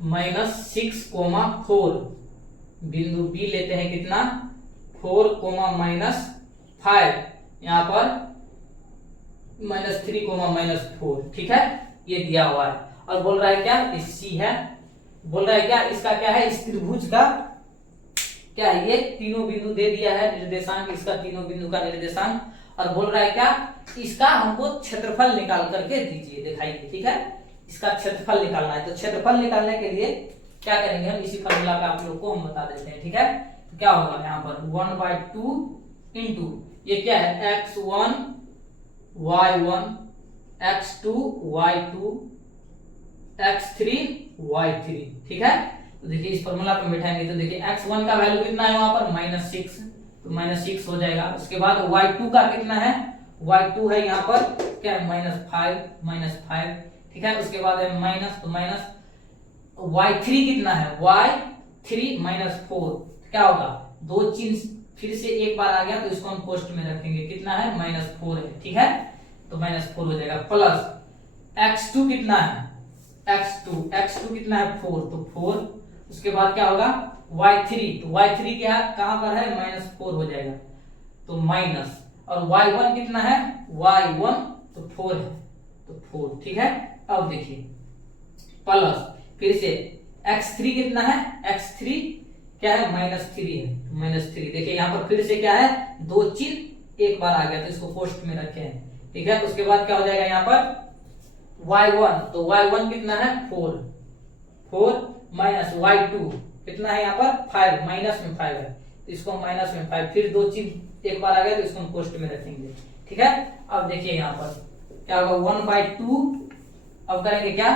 -6,4। बिंदु बी लेते हैं कितना 4, -5। यहाँ पर -3, -4, ठीक है। ये दिया हुआ है और बोल रहा है क्या सी है, बोल रहा है क्या इसका क्या है, इस त्रिभुज का क्या है, ये तीनों बिंदु दे दिया है निर्देशांक, इसका तीनों बिंदु का निर्देशांक। और बोल रहा है क्या इसका हमको क्षेत्रफल निकाल करके दीजिए, दिखाइए, ठीक है। इसका क्षेत्रफल निकालना है। तो क्षेत्रफल निकालने के लिए क्या करेंगे हम, इसी फॉर्मूला का आप लोग को हम बता देते हैं, ठीक है। तो क्या होगा यहाँ पर 1/2 इंटू ये क्या है x1 y1 x2 y2 x3 y3, ठीक है। तो देखिए इस फॉर्मूला पे बैठाएंगे तो देखिए x1 का वैल्यू कितना है वहां पर -6, तो -6 हो जाएगा। उसके बाद y2 का कितना है, y2 है यहाँ पर क्या है -5, ठीक है। उसके बाद है माइनस, तो माइनस y3 कितना है, y3 -4, क्या होगा 2 चिन्ह फिर से एक बार आ गया तो इसको हम पोस्ट में रखेंगे, कितना है -4 है, ठीक है। तो -4 हो जाएगा। प्लस x2 कितना है, x2 कितना है 4, तो 4। उसके बाद क्या होगा y3, तो y3 क्या कहां पर है -4 हो जाएगा, तो माइनस। और y1 कितना है, y1 तो 4 है, तो 4, ठीक है। अब देखिए प्लस फिर से x3 कितना है, x3 क्या है -3 है, -3। देखिए यहाँ पर फिर से क्या है 2 चिन्ह एक बार आ गया तो इसको पोस्ट में रखे हैं, ठीक है। उसके बाद क्या हो जाएगा यहाँ पर y1, तो y1 कितना है 4 माइनस y2 कितना है यहाँ पर 5, माइनस में 5 है तो इसको माइनस में 5, फिर 2 चिन्ह एक बार आ गया तो इसको हम पोस्ट में रखेंगे, ठीक है। अब देखिए यहाँ पर क्या होगा 1/2। अब करेंगे क्या,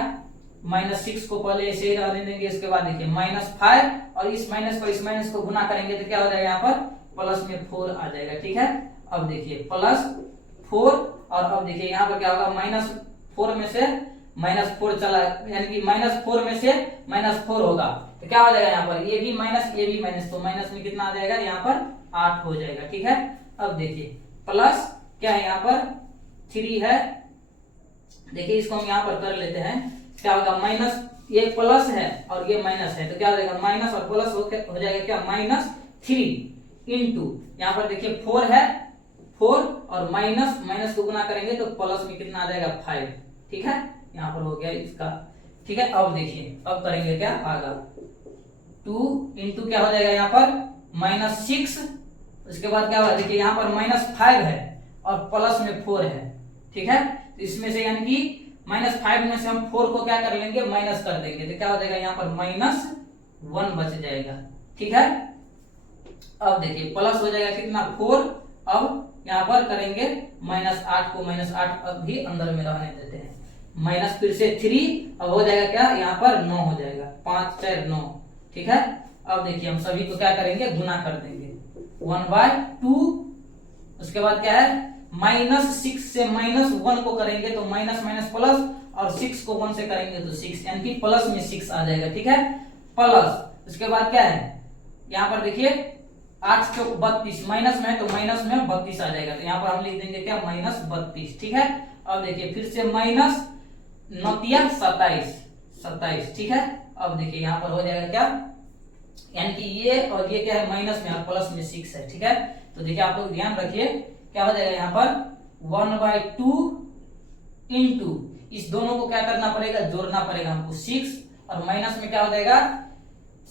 -6 को पहले ऐसे ही रहने देंगे। इसके बाद देखिए -5 और इस माइनस को गुना करेंगे तो क्या हो जाएगा यहाँ पर प्लस में 4 आ जाएगा, ठीक है। अब देखिए +4 और अब देखिए यहाँ पर क्या होगा -4 में से -4 चला, यानी कि -4 में से -4 होगा तो क्या हो जाएगा यहाँ पर ये भी माइनस, तो माइनस में कितना आ जाएगा यहाँ पर 8 हो जाएगा, ठीक है। अब देखिए प्लस क्या है यहाँ पर 3 है, देखिए इसको हम यहाँ पर कर लेते हैं। क्या होगा माइनस, ये प्लस है और ये माइनस है तो क्या हो जाएगा माइनस और प्लस हो जाएगा क्या -3 इंटू यहाँ पर देखिए 4 है, 4 और माइनस को गुना करेंगे तो प्लस में कितना आ जाएगा 5, ठीक है, यहाँ पर हो गया इसका। ठीक है, अब देखिए अब करेंगे क्या आगा, 2 इंटू क्या हो जाएगा यहाँ पर -6, उसके बाद क्या होगा देखिए यहाँ पर -5 है और प्लस में 4 है। ठीक है, तो इसमें से यानी कि -5 में से हम 4 को क्या कर लेंगे माइनस कर देंगे, तो क्या हो जाएगा यहाँ पर -1 बच जाएगा। ठीक है, अब देखिए प्लस हो जाएगा कितना 4, अब यहाँ पर करेंगे -8 को -8 अब भी अंदर में रहने देते हैं, माइनस फिर से 3, अब हो जाएगा क्या यहाँ पर 9 हो जाएगा, 5 4 9। ठीक है, अब देखिए हम सभी को क्या करेंगे गुना कर देंगे, 1/2, उसके बाद क्या है -6 से -1 को करेंगे तो माइनस माइनस प्लस, और 6 को 1 से करेंगे तो 6, यानी कि प्लस में 6 आ जाएगा। ठीक है, प्लस उसके बाद क्या है यहाँ पर देखिए 8 चौक 32, माइनस में है तो माइनस में 32 आ जाएगा, तो यहाँ पर हम लिख देंगे क्या -32। ठीक है, अब देखिए फिर से माइनस 9 27। ठीक है, अब देखिए यहाँ पर हो जाएगा क्या, यानी कि ये और ये क्या है माइनस में और प्लस में 6 है। ठीक है, तो देखिए आप लोग ध्यान रखिए क्या हो जाएगा यहाँ पर 1/2 इंटू इस दोनों को क्या करना पड़ेगा जोड़ना पड़ेगा हमको 6, और माइनस में क्या हो जाएगा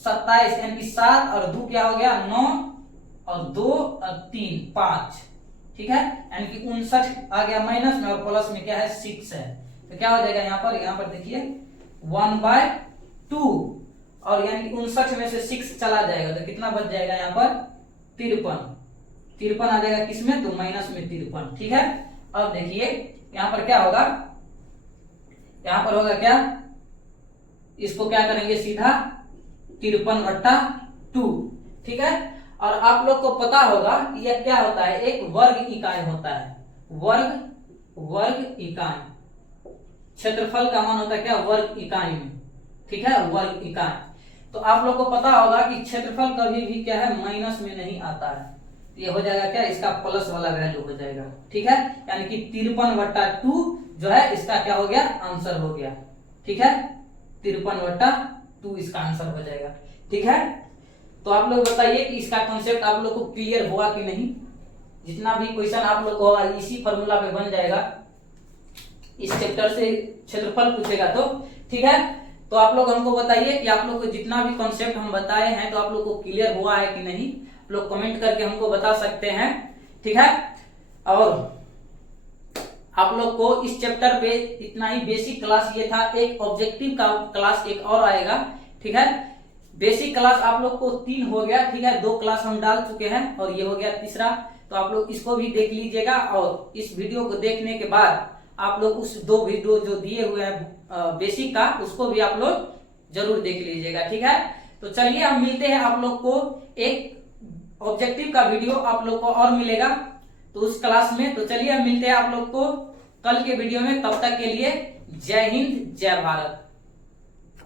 27, यानी कि 7 और 2 क्या हो गया 9, और 2 और 3 5। ठीक है, यानी कि 59 आ गया माइनस में, और प्लस में क्या है 6 है, तो क्या हो जाएगा यहाँ पर देखिए 1/2, और यानी कि 59 में से 6 चला जाएगा तो कितना बच जाएगा यहाँ पर 53 आ जाएगा, किसमें तो माइनस में 53। ठीक है, अब देखिए यहाँ पर क्या होगा, यहाँ पर होगा क्या, इसको क्या करेंगे सीधा 53/2। ठीक है, और आप लोग को पता होगा यह क्या होता है, एक वर्ग इकाई होता है, वर्ग इकाई, क्षेत्रफल का मान होता है क्या वर्ग इकाई में। ठीक है, वर्ग इकाई, तो आप लोग को पता होगा कि क्षेत्रफल कभी भी क्या है माइनस में नहीं आता है, ये हो जाएगा क्या इसका प्लस वाला वैल्यू हो जाएगा। ठीक है, यानी कि 53/2 जो है इसका क्या हो गया आंसर हो गया। ठीक है, 53/2 इसका आंसर हो जाएगा। ठीक है, तो आप लोग बताइए कि इसका कॉन्सेप्ट आप लोग को क्लियर हुआ कि नहीं। जितना भी क्वेश्चन आप लोग को होगा इसी फॉर्मूला पे बन जाएगा, इस चैप्टर से क्षेत्रफल पूछेगा तो। ठीक है, तो आप लोग हमको बताइए कि आप लोग को जितना भी कॉन्सेप्ट हम बताए हैं तो आप लोग को क्लियर हुआ है कि नहीं, आप लोग कमेंट करके हमको बता सकते हैं। ठीक है, और आप लोग को इस चैप्टर पे इतना ही बेसिक क्लास ये था, एक ऑब्जेक्टिव का क्लास एक और आएगा। ठीक है, बेसिक क्लास आप लोग को 3 हो गया। ठीक है, 2 क्लास हम डाल चुके हैं और ये हो गया तीसरा, तो आप लोग इसको भी देख लीजिएगा, और इस वीडियो को देखने के बाद आप लोग उस 2 वीडियो जो दिए हुए हैं बेसिक का उसको भी आप लोग जरूर देख लीजिएगा। ठीक है, तो चलिए हम मिलते हैं, आप लोग को एक ऑब्जेक्टिव का वीडियो आप लोग को और मिलेगा तो उस क्लास में। तो चलिए हम मिलते हैं आप लोग को कल के वीडियो में, तब तक के लिए जय हिंद जय भारत।